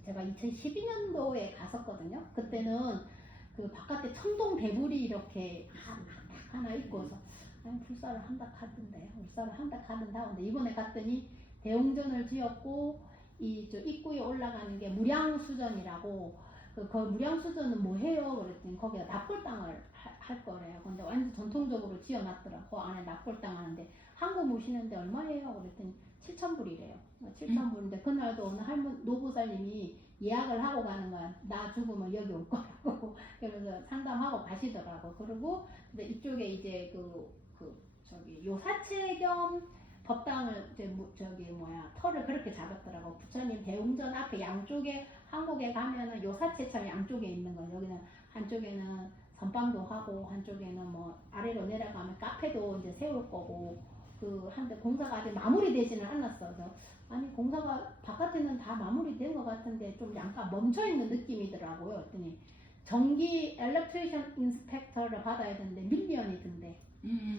제가 2012년도에 갔었거든요. 그때는 그 바깥에 청동 대불이 이렇게 하나 있고서 아니 불사를 한다 하던데 불사를 한다 하던데 이번에 갔더니 대웅전을 지었고 이 저 입구에 올라가는 게 무량수전이라고 그 무량수전은 뭐 해요? 그랬더니 거기다 납골당을 할 거래요. 근데 완전 전통적으로 지어놨더라고. 안에 납골당 하는데 한국 모시는데 얼마예요? 그랬더니 7,000불이래요. 7,000불인데 그날도 어느 노부사님이 예약을 하고 가는 거야. 나 죽으면 여기 올 거라고. 그래서 상담하고 가시더라고. 그리고 근데 이쪽에 이제 저기 요사체 겸 법당을 이제 터를 그렇게 잡았더라고. 부처님 대웅전 앞에 양쪽에 한국에 가면은 요사체처럼 양쪽에 있는 거예요. 여기는 한쪽에는 선방도 하고 한쪽에는 뭐 아래로 내려가면 카페도 이제 세울 거고 한데 공사가 아직 마무리되지는 않았어. 그래서 아니 공사가 바깥에는 다 마무리된 것 같은데 좀 약간 멈춰 있는 느낌이더라고요. 그랬더니 전기 엘렉트리션 인스펙터를 받아야 되는데 밀리언이 든대.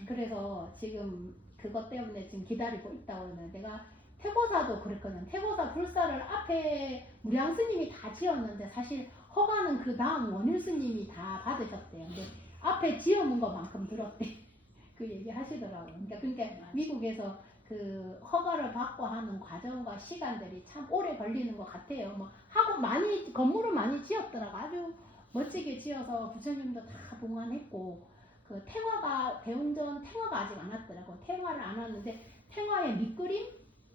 그래서 지금 그것 때문에 지금 기다리고 있다고 그러는데 내가 태고사도 그랬거든. 태고사 불사를 앞에 무량 스님이 다 지었는데 사실 허가는 그 다음 원일 스님이 다 받으셨대요. 근데 앞에 지어놓은 것만큼 들었대. 그 얘기 하시더라고요. 그러니까 미국에서 그 허가를 받고 하는 과정과 시간들이 참 오래 걸리는 것 같아요. 뭐 하고 건물을 많이 지었더라고. 아주 멋지게 지어서 부처님도 다 봉안했고 그 대웅전 탱화가 아직 안 왔더라고. 탱화를 안 왔는데 탱화의 밑그림이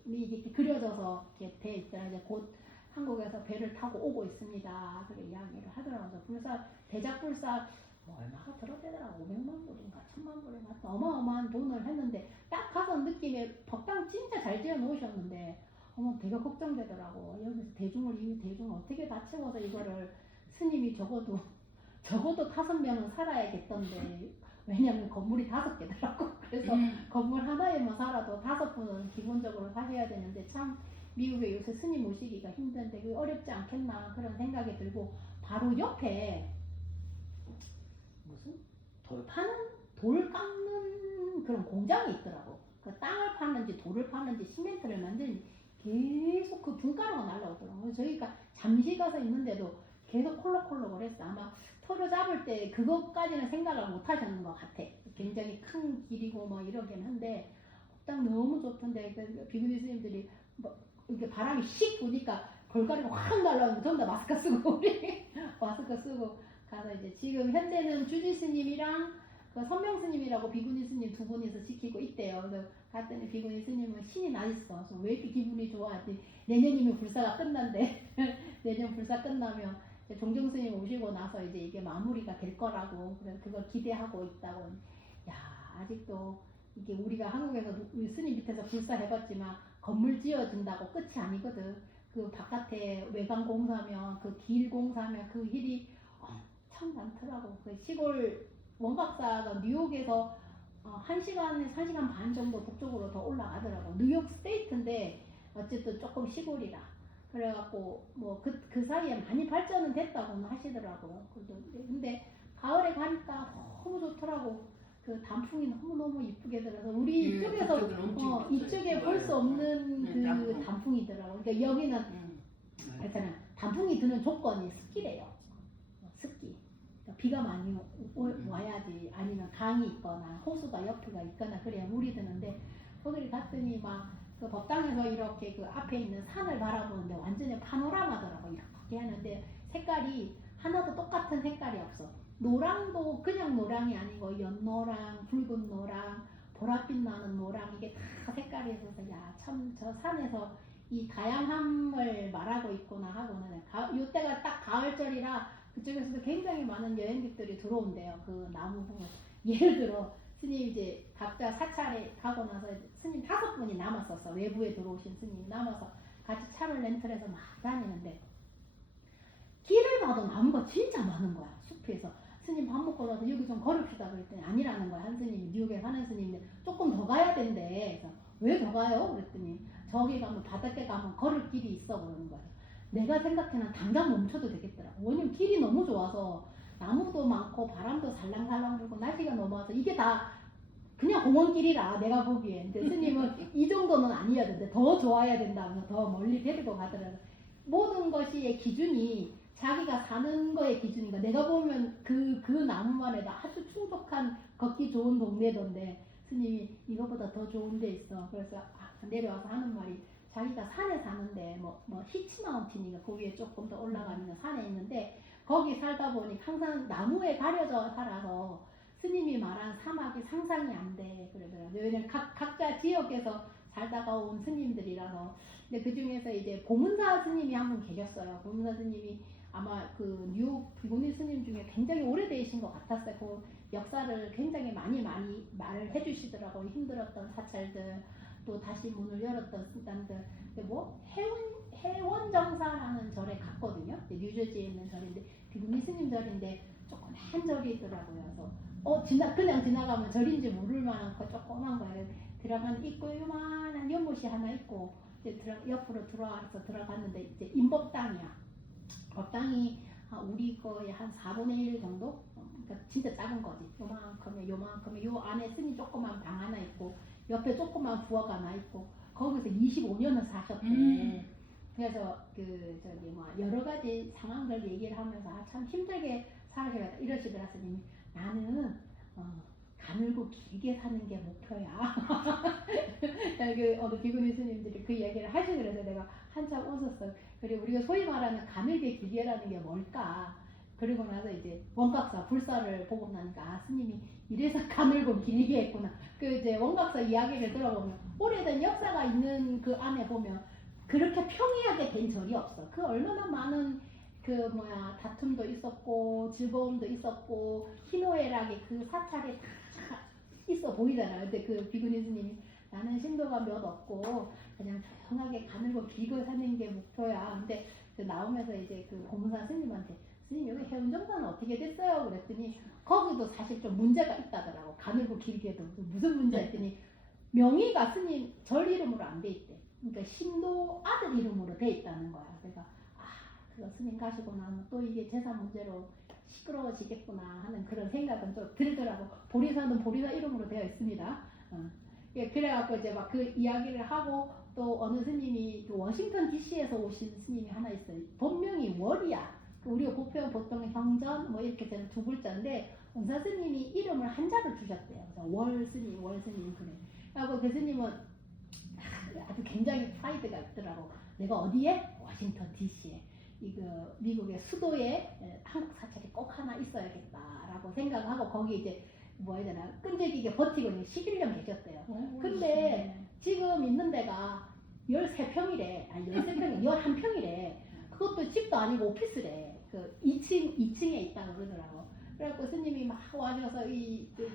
이렇게 그려져서 이렇게 돼 있더라. 이제 곧 한국에서 배를 타고 오고 있습니다. 그렇게 이야기를 하더라고요. 대작불사 뭐 얼마가 들어대더라고. 500만 불인가 1000만 불인가 어마어마한 돈을 했는데 딱 가서 느낌에 법당 진짜 잘 지어 놓으셨는데 어머 되게 걱정되더라고. 여기서 대중을 어떻게 다 채워서 이거를 스님이 적어도 5명은 살아야겠던데 왜냐면 건물이 5개더라고. 그래서 건물 하나에만 살아도 5분은 기본적으로 사셔야 되는데 참 미국에 요새 스님 모시기가 힘든데 그게 어렵지 않겠나 그런 생각이 들고 바로 옆에 무슨 돌 깎는 그런 공장이 있더라고. 그 땅을 파는지 돌을 파는지 시멘트를 만드는지 계속 그 분가루가 날라오더라고. 저희가 잠시 가서 있는데도 계속 콜록콜록 그랬어. 아마 터를 잡을 때 그것까지는 생각을 못 하셨는 것 같아. 굉장히 큰 길이고 뭐 이러긴 한데 딱 너무 좋던데 그 비구니 스님들이 뭐 이렇게 바람이 씩 부니까 골가루가 확 날라오는데 전부 다 마스크 쓰고 우리 마스크 쓰고 가서 이제 지금 현재는 주지 스님이랑 그 선명 스님이라고 비구니 스님 두 분이서 지키고 있대요. 그래서 갔더니 비구니 스님은 신이 나 있어. 그래서 왜 이렇게 기분이 좋아하지? 내년이면 불사가 끝난대. 내년 불사 끝나면 종정 스님 오시고 나서 이제 이게 마무리가 될 거라고. 그래서 그걸 기대하고 있다고. 야 아직도 이게 우리가 한국에서 우리 스님 밑에서 불사 해봤지만 건물 지어진다고 끝이 아니거든. 그 바깥에 외관 공사면 그 길 공사면 그 일이 엄청 많더라고. 그 시골 원박사가 뉴욕에서 1시간에서 1시간 반 정도 북쪽으로 더 올라가더라고. 뉴욕 스테이트인데 어쨌든 조금 시골이라. 그래갖고 뭐 그 사이에 많이 발전은 됐다고는 하시더라고요. 근데 가을에 가니까 너무 좋더라고. 그 단풍이 너무너무 이쁘게 들어서 우리 이쪽에서 이쪽에 볼 수 없는 그 단풍이더라고. 그러니까 여기는 일단은 단풍이 드는 조건이 습기래요. 습기. 그러니까 비가 많이 와야지 아니면 강이 있거나 호수가 옆에가 있거나 그래야 물이 드는데 거기를 갔더니 막 그 법당에서 이렇게 그 앞에 있는 산을 바라보는데 완전히 파노라마더라고. 이렇게 하는데 색깔이 하나도 똑같은 색깔이 없어. 노랑도 그냥 노랑이 아니고 연노랑, 붉은 노랑, 보랏빛 나는 노랑 이게 다 색깔이 있어서 야 참 저 산에서 이 다양함을 말하고 있구나 하고는 이때가 딱 가을철이라 그쪽에서도 굉장히 많은 여행객들이 들어온대요. 그 나무 보고 예를 들어 스님 이제 각자 사찰에 가고 나서 스님 5분이 남았었어. 외부에 들어오신 스님이 남아서 같이 차를 렌트해서 막 다니는데 길을 봐도 나무가 진짜 많은 거야. 숲에서 스님 밥 먹고 나서 여기 좀 걸읍시다 그랬더니 아니라는 거야. 한 스님이 뉴욕에 사는 스님인데 조금 더 가야 된대. 그래서 왜 더 가요? 그랬더니 저기 가면 바닷가 가면 걸을 길이 있어 그러는 거야. 내가 생각해는 당장 멈춰도 되겠더라고. 왜냐면 길이 너무 좋아서 나무도 많고 바람도 살랑살랑 불고 날씨가 너무 와서 이게 다 그냥 공원길이라 내가 보기엔. 근데 스님은 이 정도는 아니어야 되는데 더 좋아야 된다면서 더 멀리 데리고 가더라고. 모든 것이 기준이 자기가 사는 거의 기준인가. 내가 보면 그 나무만 해도 아주 충족한 걷기 좋은 동네던데 스님이 이거보다 더 좋은 데 있어. 그래서 내려와서 하는 말이 자기가 산에 사는데 뭐 히치마운틴인가 거기에 조금 더 올라가면 산에 있는데 거기 살다 보니 항상 나무에 가려져 살아서 스님이 말한 사막이 상상이 안 돼. 그러더라고요. 왜냐면 각자 지역에서 살다가 온 스님들이라서. 근데 그 중에서 이제 보문사 스님이 한 분 계셨어요. 보문사 스님이 아마 그 뉴욕 비구니 스님 중에 굉장히 오래되신 것 같았어요. 그 역사를 굉장히 많이 말을 해주시더라고요. 힘들었던 사찰들, 또 다시 문을 열었던 수단들. 뭐 해원정사라는 절에 갔거든요. 뉴저지에 있는 절인데 비구니 스님 절인데 조그만 절이 있더라고요. 그래서 그냥 지나가면 절인지 모를 만한 거 조그만 거예요. 들어간 입구에 요만한 연못이 하나 있고 이제 옆으로 들어갔는데 이제 인법당이야. 법당이 우리 거의 한 4분의 1 정도? 그러니까 진짜 작은 거지. 요만큼에 요 안에 스님 조그만 방 하나 있고 옆에 조그만 부엌 하나 있고 거기서 25년을 사셨대. 그래서 여러 가지 상황들 얘기를 하면서 참 힘들게 살아가다 이러시더라. 스님이 나는 가늘고 길게 사는 게 목표야. 어느 비구니 스님들이 그 얘기를 하시고 그래서 내가 한참 웃었어. 그리고 우리가 소위 말하는 가늘게 길게라는 게 뭘까? 그리고 나서 이제 원각사 불사를 보고 나니까 스님이 이래서 가늘고 길게 했구나. 그 이제 원각사 이야기를 들어보면 오래된 역사가 있는 그 안에 보면 그렇게 평이하게 된 절이 없어. 그 얼마나 많은 다툼도 있었고 즐거움도 있었고 희노애락이 그 사찰에 다 있어 보이잖아. 근데 그 비구니 스님이 나는 신도가 몇 없고 그냥 조용하게 가늘고 길고 사는 게 목표야. 근데 나오면서 이제 그 고문사 스님한테 스님 여기 해운정사는 어떻게 됐어요? 그랬더니 거기도 사실 좀 문제가 있다더라고. 가늘고 길게도 무슨 문제 했더니 명의가 스님 절 이름으로 안 돼 있대. 그러니까 신도 아들 이름으로 돼 있다는 거야. 그래서 그거 스님 가시고 나면 또 이게 재산 문제로 시끄러워지겠구나 하는 그런 생각은 좀 들더라고. 보리사는 보리사 이름으로 되어 있습니다. 그래갖고 이제 막 그 이야기를 하고 또 어느 스님이 그 워싱턴 DC에서 오신 스님이 하나 있어요. 본명이 월이야. 우리가 보통 형전 뭐 이렇게 되는 두 글자인데 공사 스님이 이름을 한자로 주셨대요. 그래서 월 스님 그래. 그리고 그 스님은 아주 굉장히 프라이드가 있더라고. 내가 어디에? 워싱턴 DC에. 미국의 수도에 한국 사찰이 꼭 하나 있어야겠다라고 생각하고 거기 이제 끈질기게 버티고 11년 계셨대요. 근데 지금 있는 데가 13평이래. 아니 13평이 11평이래. 그것도 집도 아니고 오피스래. 그 2층에 있다고 그러더라고. 그래갖고 스님이 막 와셔서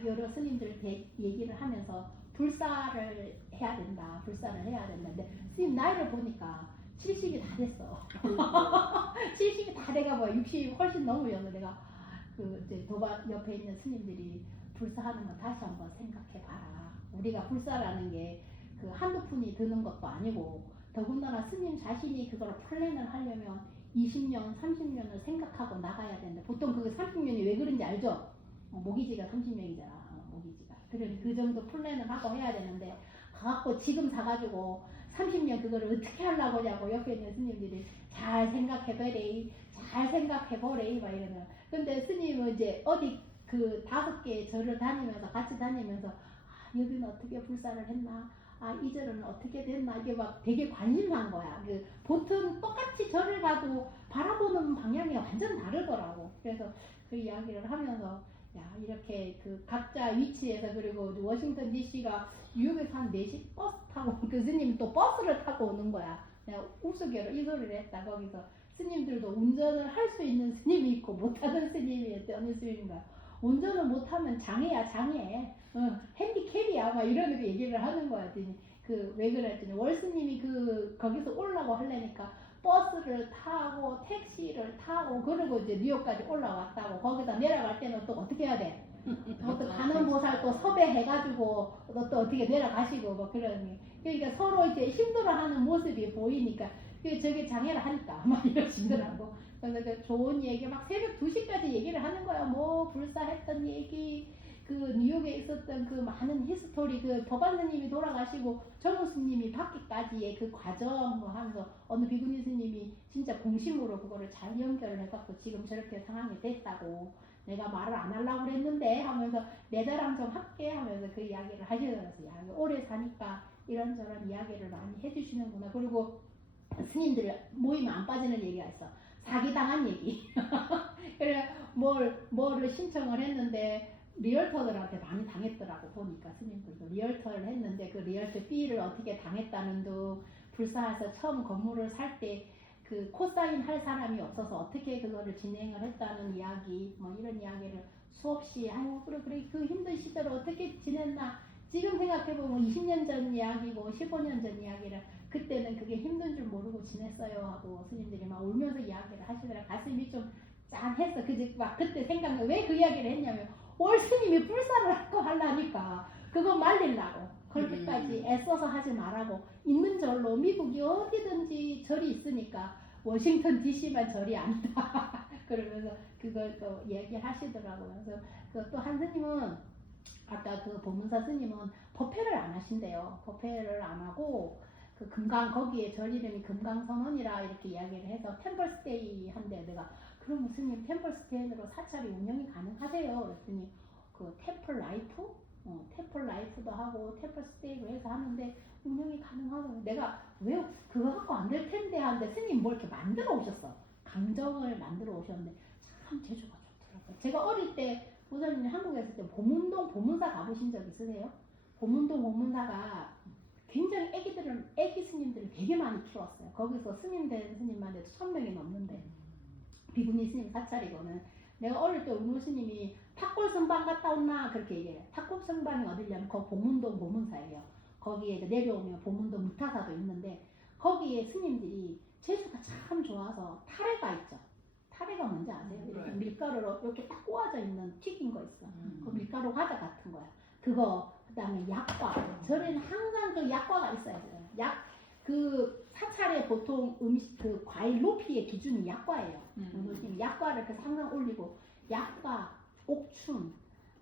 여러 스님들 얘기를 하면서 불사를 해야 된다. 근데 스님 나이를 보니까 70이 다 됐어. 70이 다 돼가 뭐야. 60 훨씬 넘으셨는데 내가 이제 도반 옆에 있는 스님들이 불사하는 거 다시 한번 생각해봐라. 우리가 불사라는 게 한두 푼이 드는 것도 아니고 더군다나 스님 자신이 그걸 플랜을 하려면 20년, 30년을 생각하고 나가야 되는데 보통 그게 30년이 왜 그런지 알죠? 모기지가 30년이잖아. 모기지가. 그래 그 정도 플랜을 하고 해야 되는데 가갖고 지금 사가지고 30년 그거를 어떻게 하려고 하냐고 옆에 있는 스님들이 잘 생각해보래 막 이러면. 근데 스님은 이제 어디 5개 절을 다니면서 같이 다니면서 여기는 어떻게 불사를 했나, 이 절은 어떻게 됐나, 이게 막 되게 관심한 거야. 보통 똑같이 절을 가도 바라보는 방향이 완전 다르더라고. 그래서 그 이야기를 하면서 이렇게 각자 위치에서 그리고 워싱턴 DC가 뉴욕에서 한 4시 버스 타고 그 스님이 또 버스를 타고 오는 거야. 내가 우스개로 이 소리를 했다. 거기서 스님들도 운전을 할 수 있는 스님이 있고 못하는 스님이 있대. 어느 스님인가 운전을 못하면 장애야 장애. 핸디캡이야 막 이런 얘기를 하는 거야. 왜 그랬더니 월스님이 거기서 올라고 하려니까 버스를 타고 택시를 타고 그러고 이제 뉴욕까지 올라왔다고. 거기다 내려갈 때는 또 어떻게 해야 돼? 또 가는 보살 또 섭외해가지고 또 어떻게 내려가시고 뭐 그러니. 그러니까 서로 이제 힘들어하는 모습이 보이니까 저게 장애를 하니까 막 이러시더라고. 그래서 좋은 얘기 막 새벽 2시까지 얘기를 하는 거야. 뭐 불사했던 얘기, 뉴욕에 있었던 있었던 그 많은 히스토리, 그 법안 스님이 돌아가시고 정우 스님이 받기까지의 그 과정 뭐 하면서 어느 비구니 스님이 진짜 공심으로 그거를 잘 연결을 해갖고 지금 저렇게 상황이 됐다고, 내가 말을 안 하려고 그랬는데 하면서 내 자랑 좀 할게 하면서 그 이야기를 하시더라고요. 야, 오래 사니까 이런저런 이야기를 많이 해주시는구나. 그리고 스님들 모임 안 빠지는 얘기가 있어. 사기당한 얘기. 그래 뭐를 신청을 했는데 리얼터들한테 많이 당했더라고. 보니까 스님들도 리얼터를 했는데 그 리얼터 피를 어떻게 당했다는 둥, 불사해서 처음 건물을 살 때 그 코사인 할 사람이 없어서 어떻게 그거를 진행을 했다는 이야기, 뭐 이런 이야기를 수없이, 아유 그래 그 힘든 시절을 어떻게 지냈나. 지금 생각해보면 20년 전 이야기고 15년 전 이야기를, 그때는 그게 힘든 줄 모르고 지냈어요 하고 스님들이 막 울면서 이야기를 하시더라. 가슴이 좀 짠했어. 그지? 막 그때 생각나. 왜 그 이야기를 했냐면 올 스님이 불사를 하고 하려니까 그거 말리려고 그렇게까지 애써서 하지 말라고, 있는 절로 미국이 어디든지 절이 있으니까 워싱턴 DC만 절이 아니다. 그러면서 그걸 또 얘기하시더라고요. 그래서 그 또 한 스님은 아까 그 보문사 스님은 법회를 안 하신대요. 법회를 안 하고 그 금강, 거기에 절 이름이 금강선원이라 이렇게 이야기를 해서 템플스테이 한대. 내가 그럼 스님 템플스테이로 사찰이 운영이 가능하세요? 그랬더니 그 템플 라이프? 템플 라이프도 하고 템플스테이로 해서 하는데 운영이 가능하고, 내가 왜 그거 갖고 안 될 텐데 하는데 스님 뭘 이렇게 만들어 오셨어. 강정을 만들어 오셨는데 참 재주가 좋더라고요. 제가 어릴 때 보살님 한국에 있을 때 보문동 보문사 가보신 적 있으세요? 보문동 보문사가 굉장히 애기 스님들을 되게 많이 키웠어요. 거기서 스님 된 스님만 해도 1000명이 넘는데 비구니 스님 사찰이거든. 내가 어릴 때 은호 스님이 탁골성방 갔다 온나 그렇게 얘기해요. 탁골성방이 어디냐면 거 보문동 보문사예요. 거기에 이제 내려오면 보문동 무타사도 있는데 거기에 스님들이 재주가 참 좋아서 타레가 있죠. 타레가 뭔지 아세요? 이렇게 밀가루로 이렇게 딱 꼬아져 있는 튀긴 거 있어. 그 밀가루 과자 같은 거야. 그거, 그 다음에 약과. 저는 항상 그 약과가 있어야 돼요. 그 사찰에 보통 음식, 그 과일 높이의 기준이 약과예요. 약과를 그래서 항상 올리고, 약과, 옥춘,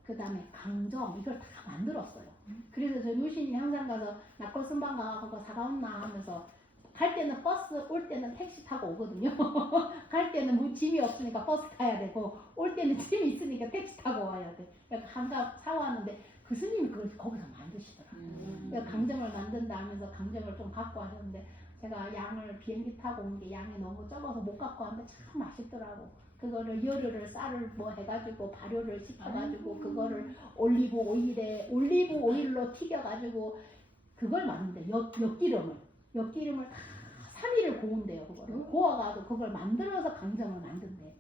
그 다음에 강정, 이걸 다 만들었어요. 그래서 저희 누신이 항상 가서 낙골순방 가서 그거 사가온나 하면서, 갈 때는 버스, 올 때는 택시 타고 오거든요. 갈 때는 뭐 짐이 없으니까 버스 타야 되고, 올 때는 짐이 있으니까 택시 타고 와야 돼. 그러니까 항상 사왔는데 그 스님이 그걸 거기서 만드시더라고요. 그러니까 강정을 만든다 하면서 강정을 좀 갖고 하셨는데, 제가 양을 비행기 타고 온 게 양이 너무 적어서 못 갖고 왔는데 참 맛있더라고. 그거를 열흘을 쌀을 뭐 해가지고 발효를 시켜가지고 그거를 올리브 오일로 튀겨가지고 그걸 만든대. 엿기름을 다 3일을 고운대요. 그거를 고아가지고 그걸 만들어서 강정을 만든대.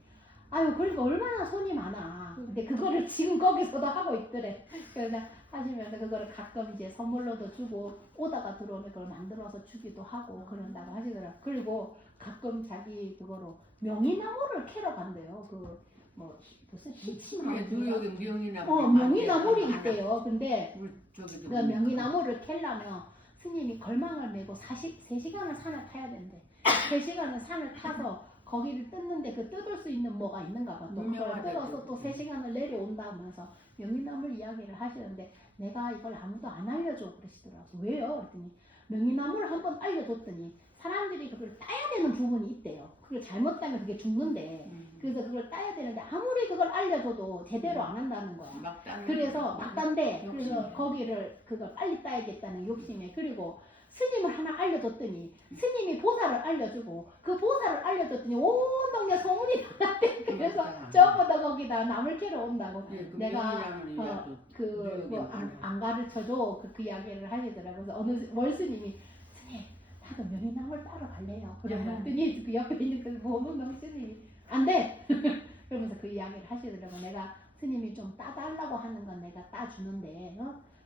아유, 그러니까 얼마나 손이 많아. 근데 그거를 지금 거기서도 하고 있더래. 그래서 하시면서 그거를 가끔 이제 선물로도 주고, 오다가 들어오면 그걸 만들어서 주기도 하고 그런다고 하시더라. 그리고 가끔 자기 그거로 명이나무를 캐러 간대요. 뭐 무슨 희치나무. 뉴욕에 명이나무. 명이나물이 있대요. 근데 그 명이나무를 캐려면 스님이 걸망을 메고 3시간을 산을 타야 된대. 3시간을 산을 타서 거기를 뜯는데 그 뜯을 수 있는 뭐가 있는가 봐. 또 그걸 뜯어서 또 3시간을 내려온다면서 명이나물 이야기를 하시는데, 내가 이걸 아무도 안 알려줘 그러시더라고. 왜요? 그랬더니 명이나물을 한번 알려줬더니 사람들이 그걸 따야 되는 부분이 있대요. 그걸 잘못 따면 그게 죽는데, 그래서 그걸 따야 되는데 아무리 그걸 알려줘도 제대로 안 한다는 거야. 그래서 막 딴데, 그래서 그걸 빨리 따야겠다는 욕심에. 그리고 스님을 하나 알려줬더니 스님이 보살을 알려주고, 그 보살을 알려줬더니 온 동네 소문이 났대. 그래서 전부 다 거기다 나물 캐러 온다고. 내가 안 가르쳐줘 그 이야기를 하시더라고요. 그래서 어느 월스님이 스님 나도 명이나물 따러 갈래요. 그러더니 그 옆에 있는 그 보문 명스님이 안 돼. 그러면서 그 이야기를 하시더라고요. 내가 스님이 좀 따달라고 하는 건 내가 따주는데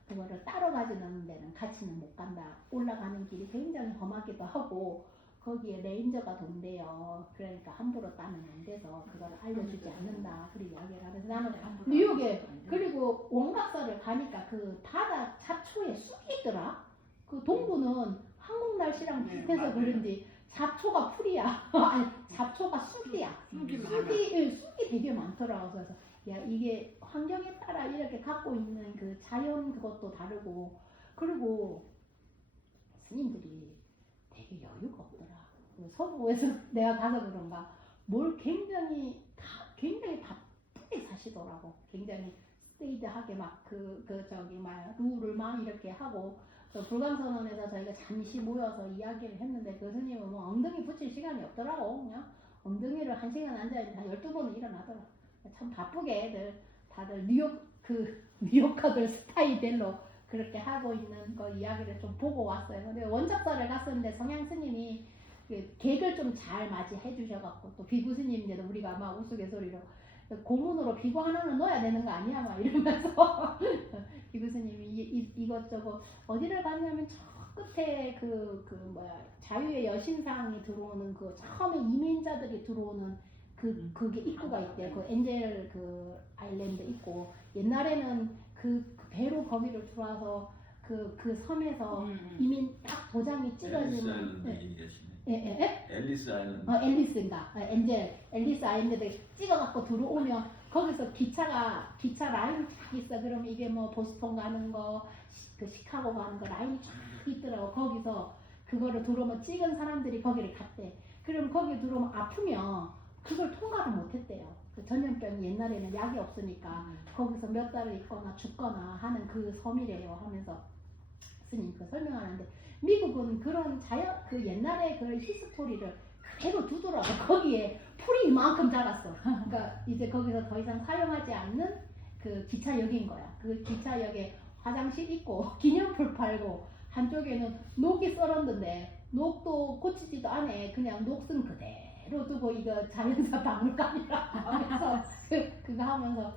그거를 따러 가지는 데는 같이는 못 간다. 올라가는 길이 굉장히 험하기도 하고 거기에 레인저가 돈대요. 그러니까 함부로 따면 안 돼서 그걸 알려주지 않는다. 그렇게 이야기를 하면서 나는 뉴욕에, 그리고 원각사를 가니까 그 바다 잡초에 쑥이 있더라. 그 동부는 한국 날씨랑 비슷해서 그런지 잡초가 풀이야. 아니 잡초가 쑥이야. 쑥이 되게 많더라고. 그래서 야 이게 환경에 따라 이렇게 갖고 있는 그 자연 그것도 다르고 그리고 스님들이 되게 여유가 없더라. 그 서부에서 내가 가서 그런가 뭘 굉장히 바쁘게 사시더라고. 굉장히 스테이드하게 막 저기 막 룰을 막 이렇게 하고 불광선언에서 저희가 잠시 모여서 이야기를 했는데 그 스님은 뭐 엉덩이 붙일 시간이 없더라고. 그냥 엉덩이를 1시간 앉아있는데 한 12번은 일어나더라. 참 바쁘게 다들 뉴욕커들 스타일대로 그렇게 하고 있는 거 이야기를 좀 보고 왔어요. 근데 원작사를 갔었는데 성향 스님이 객을 좀 잘 맞이해 주셔갖고 또 비구 스님인데도 우리가 아마 우스갯소리로 고문으로 비구 하나는 넣어야 되는 거 아니야? 막 이러면서 비구 스님이 이것저것 어디를 갔냐면 저 끝에 자유의 여신상이 들어오는 그 처음에 이민자들이 들어오는 그게 입구가 있대요. 그 엔젤 아일랜드 있고 옛날에는 그 배로 거기를 들어와서 그 섬에서 이민 딱 도장이 찍어지는 앨리스 아일랜드. 앨리스인가? 앨리스 아일랜드 찍어갖고 들어오면 거기서 기차 라인이 쫙 있어. 그러면 이게 뭐 보스턴 가는 거, 시카고 가는 거 라인이 쫙 있더라고. 거기서 그거를 들어오면 찍은 사람들이 거기를 갔대. 그럼 거기 들어오면 아프면 그걸 통과를 못했대요. 그 전염병 옛날에는 약이 없으니까 거기서 몇 달을 있거나 죽거나 하는 그 섬이래요. 하면서 스님 설명하는데 미국은 그런 옛날에 그런 히스토리를 그대로 두더라고. 거기에 풀이 이만큼 자랐어. 그러니까 이제 거기서 더 이상 사용하지 않는 그 기차역인 거야. 그 기차역에 화장실 있고 기념풀 팔고 한쪽에는 녹이 썰었는데 녹도 고치지도 않아. 그냥 녹슨 그대로 두고 이거 자연사 박물관이라 하면서 그거 하면서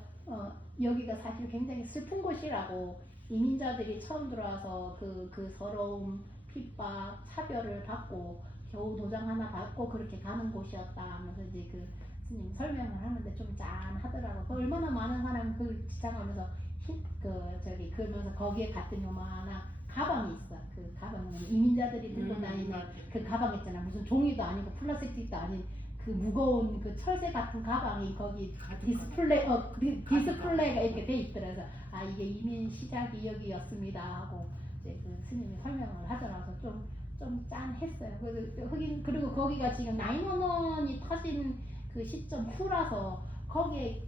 여기가 사실 굉장히 슬픈 곳이라고. 이민자들이 처음 들어와서 그 서러움, 핍박, 차별을 받고 겨우 도장 하나 받고 그렇게 가는 곳이었다 하면서 이제 그 스님 설명을 하는데 좀 짠하더라고. 얼마나 많은 사람이 그걸 지나가면서 그러면서 거기에 갔더니 요만한 가방이 있어. 그 가방은 이민자들이 들고 다니는 그 가방 있잖아. 무슨 종이도 아니고 플라스틱도 아닌 그 무거운 그 철새 같은 가방이 거기 디스플레이가 이렇게 돼 있더라고요. 아 이게 이민 시작이 여기였습니다 하고 이제 그 스님이 설명을 하더라고요. 좀 짠했어요. 그리고 거기가 지금 911이 터진 그 시점 후라서 거기에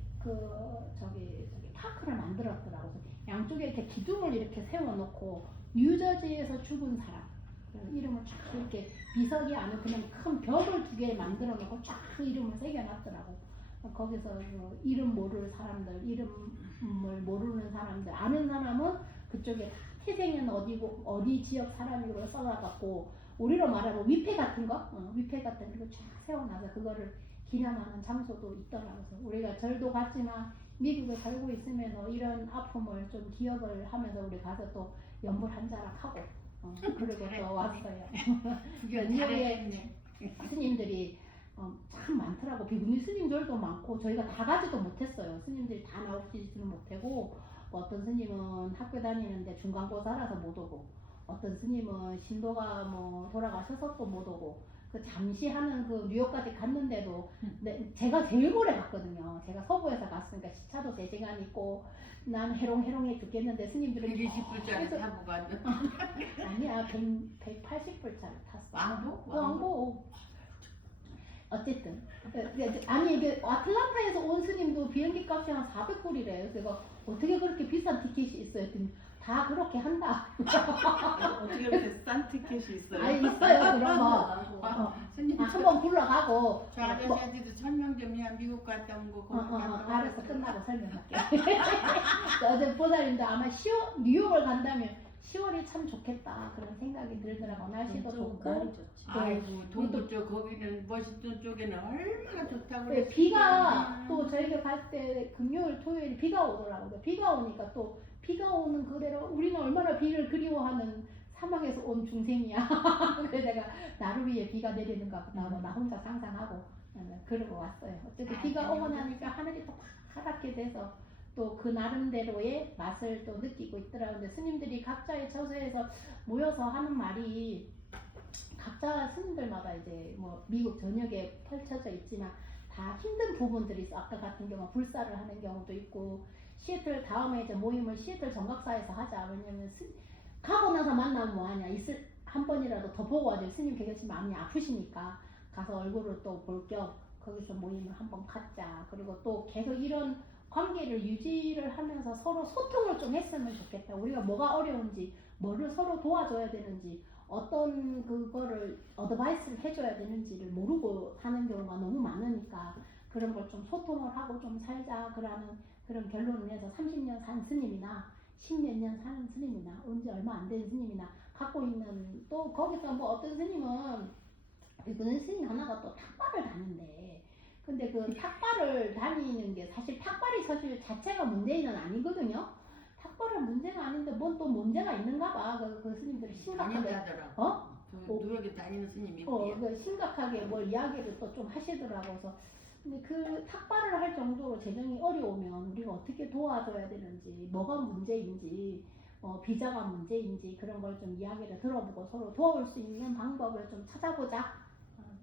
저기 파크를 만들었더라고요. 양쪽에 이렇게 기둥을 이렇게 세워놓고 뉴저지에서 죽은 사람 이름을 쫙 이렇게 비석이 아니고 그냥 큰 벽을 2개 만들어 놓고 쫙 이름을 새겨놨더라고. 거기서 이름 모르는 사람들, 이름을 모르는 사람들, 아는 사람은 그쪽에 태생은 어디고 어디 지역 사람이고 써놔갖고 우리로 말하면 위패 같은 거, 위패 같은 거 쫙 세워놔서 그거를 기념하는 장소도 있더라고요. 우리가 절도 갔지만 미국에 살고 있으면 이런 아픔을 좀 기억을 하면서 우리 가서 또 연불 한 자락 하고 그리고 또 왔어요. 뉴욕에 스님들이 참 많더라고. 비구니 스님들도 많고 저희가 다 가지도 못했어요. 스님들이 다 나오지는 못하고 어떤 스님은 학교 다니는데 중간고사라서 못 오고 어떤 스님은 신도가 뭐 돌아가셔서 또 못 오고 그 잠시 하는 그 뉴욕까지 갔는데도 제가 제일 오래 갔거든요. 제가 서부에서 갔으니까 시차도 3시간 있고 난 해롱해롱해 죽겠는데 스님들은 120불짜리 타고 갔는데 아니야 180불짜리 탔어. 왕복? 왕복. 어쨌든 아니 이게 아틀란타에서 온 스님도 비행기 값이 한 400불이래요. 그래서 어떻게 그렇게 비싼 티켓이 있어요? 했더니 다 그렇게 한다. 어떻게 그렇게 싼 티켓이 있어요? 아니 있어요 그런 거. 스님 한번 불러가고. 저 아저씨한테도 설명 좀 해. 미국 갔다 온 거 거기 갔다 온 거. 알았어 끝나고 설명할게. 어제 보살님도 아마 뉴욕을 간다면 10월이 참 좋겠다 그런 생각이 들더라고. 날씨도 좋고. 아이고 동부 거기는 워싱턴 쪽에는 얼마나 좋다고 네, 비가 또 저희가 갈 때 금요일 토요일 비가 오더라고요. 비가 오니까 또 비가 오는 그대로 우리는 얼마나 비를 그리워하는 사막에서 온 중생이야. 그래서 내가 나를 위해 비가 내리는가 보다 하고 나 혼자 상상하고 그러고 왔어요. 어쨌든 비가 오고 나니까 하늘이 또 파랗게 돼서 또 그 나름대로의 맛을 또 느끼고 있더라고요. 근데 스님들이 각자의 처소에서 모여서 하는 말이 각자 스님들마다 이제 뭐 미국 전역에 펼쳐져 있지만 다 힘든 부분들이 있어. 아까 같은 경우 불사를 하는 경우도 있고, 시애틀 다음에 이제 모임을 시애틀 정각사에서 하자. 왜냐면 가고 나서 만나면 뭐하냐, 있을 한 번이라도 더 보고 와줘. 스님 계시면 마음이 아프시니까 가서 얼굴을 또 볼 겸 거기서 모임을 한번 갖자. 그리고 또 계속 이런 관계를 유지를 하면서 서로 소통을 좀 했으면 좋겠다. 우리가 뭐가 어려운지, 뭐를 서로 도와줘야 되는지, 어떤 그거를 어드바이스를 해줘야 되는지를 모르고 하는 경우가 너무 많으니까 그런 걸 좀 소통을 하고 좀 살자. 그런 결론을 내서 30년 산 스님이나 10몇 년 사는 스님이나 언제 얼마 안 된 스님이나 갖고 있는, 또 거기서 뭐 어떤 스님은 그는 스님 하나가 또 탁발을 다닌대. 근데 그 탁발을 다니는 게 사실 자체가 문제는 아니거든요. 탁발은 문제가 아닌데 뭔 또 문제가 있는가 봐. 그 스님들이 심각하게 다니더라고. 누룩이 다니는 스님이 있대요. 그 심각하게 뭘 이야기를 또 좀 하시더라고. 그래서 근데 그 탁발을 할 정도로 재정이 어려우면 우리가 어떻게 도와줘야 되는지, 뭐가 문제인지, 비자가 문제인지 그런 걸 좀 이야기를 들어보고 서로 도와줄 수 있는 방법을 좀 찾아보자.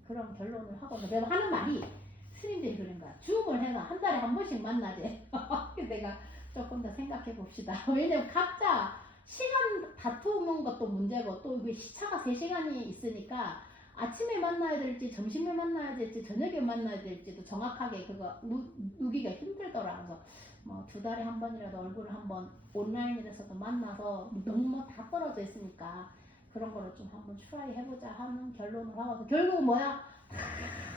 그런 결론을 하고 내가 하는 말이 스님들이 그런 거야. 줌을 해서 한 달에 한 번씩 만나재. 내가 조금 더 생각해 봅시다. 왜냐면 각자 시간 다투는 것도 문제고 또 이게 시차가 3시간이 있으니까 아침에 만나야 될지 점심에 만나야 될지 저녁에 만나야 될지도 정확하게 그거 누기가 힘들더라. 그래서 뭐 2달에 한 번이라도 얼굴을 한번 온라인에서도 만나서 너무 다 떨어져 있으니까 그런 거를 좀 한번 트라이 해보자 하는 결론을 하고, 결국은 뭐야?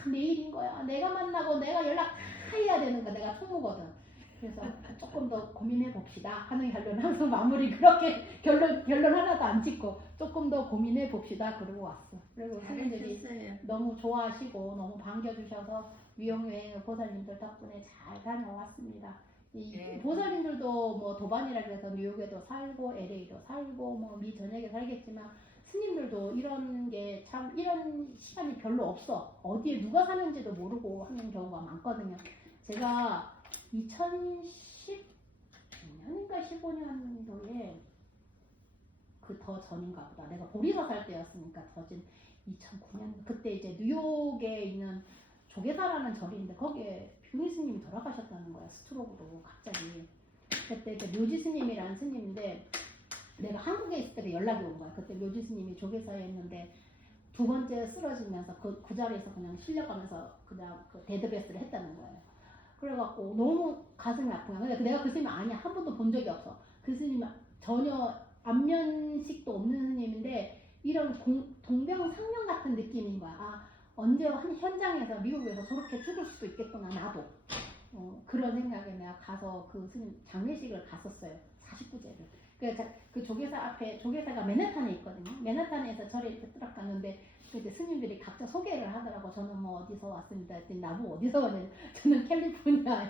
내일인 거야. 내가 만나고 내가 연락 다 해야 되는 거. 내가 총무거든. 그래서 조금 더 고민해 봅시다 하는 결론. 항상 마무리 그렇게 결론 하나도 안 짓고 조금 더 고민해 봅시다 그러고 왔어. 그리고 선생님들이 너무 좋아하시고 너무 반겨주셔서 위용여행 보살님들 덕분에 잘 다녀왔습니다. 이 보살님들도 뭐 도반이라 그래서 뉴욕에도 살고 LA도 살고 뭐 미 전역에 살겠지만 스님들도 이런 게 참 이런 시간이 별로 없어. 어디에 누가 사는지도 모르고 하는 경우가 많거든요. 제가 2010년인가 15년도에 그 더 전인가 보다. 내가 보리사 살 때였으니까 더진 2009년. 그때 이제 뉴욕에 있는 조계사라는 절이 있는데 거기에 뷰니 스님이 돌아가셨다는 거야. 스트로크로 갑자기. 그때 이제 묘지 스님이라는 스님인데 내가 한국에 있을 때 연락이 온 거야. 그때 묘지 스님이 조계사에 있는데 2번째 쓰러지면서 그 자리에서 그냥 실려가면서 그냥 그 데드베스를 했다는 거예요. 그래갖고 너무 가슴이 아픈 거야. 근데 내가 그 스님 아니야. 한 번도 본 적이 없어. 그 스님 전혀 안면식도 없는 스님인데 이런 동병상련 같은 느낌인 거야. 아, 언제 한 현장에서 미국에서 저렇게 죽을 수도 있겠구나 나도. 그런 생각에 내가 가서 그 스님 장례식을 갔었어요. 49제를. 그 조계사 앞에, 조계사가 맨하탄에 있거든요. 맨하탄에서 절에 이렇게 딱 갔는데 그때 스님들이 각자 소개를 하더라고. 저는 뭐 어디서 왔습니다. 했더니 나보고 어디서 왔냐면 저는 캘리포니아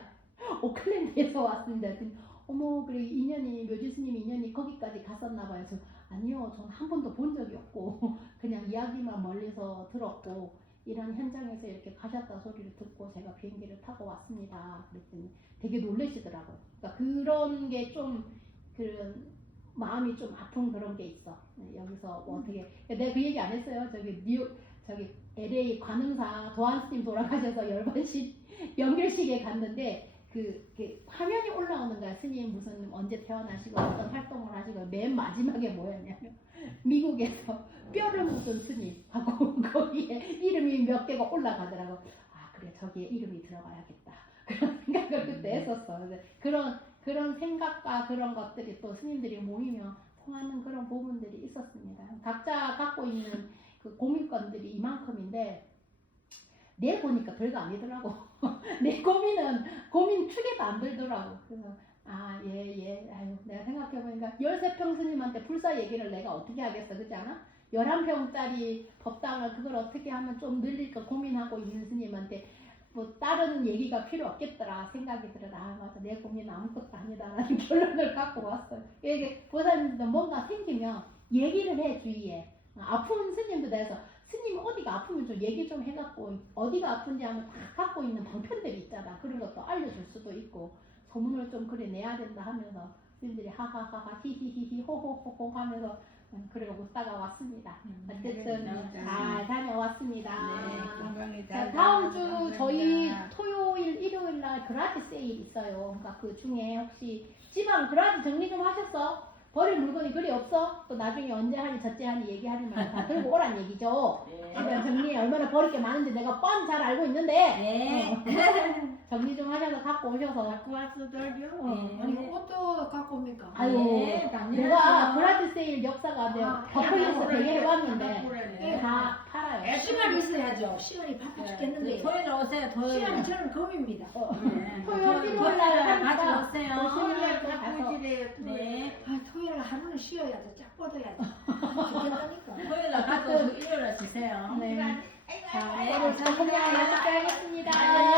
오클랜드에서 왔습니다. 했더니 어머, 그래 인연이 묘지 스님 인연이 거기까지 갔었나 봐요. 그래서 아니요, 저는 한 번도 본 적이 없고 그냥 이야기만 멀리서 들었고 이런 현장에서 이렇게 가셨다 소리를 듣고 제가 비행기를 타고 왔습니다. 그랬더니 되게 놀라시더라고요. 그러니까 그런 게 좀 그런 마음이 좀 아픈 그런 게 있어. 여기서 뭐 어떻게 내가 그 얘기 안 했어요. 저기 LA 관음사 도안 스님 돌아가셔서 10번씩 연결식에 갔는데 그 화면이 올라오는 거야. 스님 무슨 언제 태어나시고 어떤 활동을 하시고 맨 마지막에 뭐였냐면 미국에서 뼈를 묻은 스님하고 거기에 이름이 몇 개가 올라가더라고. 아 그래, 저기에 이름이 들어가야겠다. 그런 생각을 그때 했었어. 그런 생각과 그런 것들이 또 스님들이 모이면 통하는 그런 부분들이 있었습니다. 각자 갖고 있는 그 고민건들이 이만큼인데 내 보니까 별거 아니더라고. 내 고민 축에도 안 들더라고. 그래서 아유 내가 생각해보니까 13평 스님한테 불사 얘기를 내가 어떻게 하겠어, 그렇지 않아? 11평짜리 법당을 그걸 어떻게 하면 좀 늘릴까 고민하고 있는 스님한테 뭐 다른 얘기가 필요 없겠더라 생각이 들어. 아 맞아, 내 고민은 아무것도 아니다라는 결론을 갖고 왔어요. 이게 보살님도 뭔가 생기면 얘기를 해. 주위에 아픈 스님도 대해서 스님 어디가 아프면 좀 얘기 좀 해갖고 어디가 아픈지 하면 다 갖고 있는 방편들이 있잖아. 그런 것도 알려줄 수도 있고 소문을 좀 그래 내야 된다 하면서 스님들이 하하하하 히히히히 호호호호 하면서 그리고 묻다가 왔습니다. 네, 어쨌든 감사합니다. 잘 다녀왔습니다. 네, 건강히 자, 잘 다음 주 다녀오세요. 저희 토요일, 일요일 날 그라지 세일 있어요. 그러니까 그 중에 혹시 지방 그라지 정리 좀 하셨어? 버릴 물건이 그리 없어? 또 나중에 언제 하니 저째 하니 얘기하지 말고 다 들고 오란 얘기죠. 지금 정리 얼마나 버릴 게 많은지 내가 뻔히 잘 알고 있는데 네. 정리 좀 하셔서 갖고 오셔서 갖고 왔어 덜요? 아니 꽃도 갖고 옵니까? 아유 네, 내가 그라지 세일 역사가 내가 버클리에서 갖고 되게 갖고 해봤는데 오라네. 다 팔아요. 시간이 있어야죠. 시간이 바빠 죽겠는데. 토요일 오세요. 토요일. 시간이 저는 금입니다. 토요일, 일요일 날 같이 하니까 오세요. 오시는 날 토요일 가서 갖고 오시래요. 네. 아, 토요일 하루는 쉬어야 돼. 쫙 뻗어야 돼. 죽겠다니까. 토요일 날 가도 일요일 날 주세요. 네. 자, 네, 오늘 감사합니다. 고생 많으셨게 하겠습니다. 네.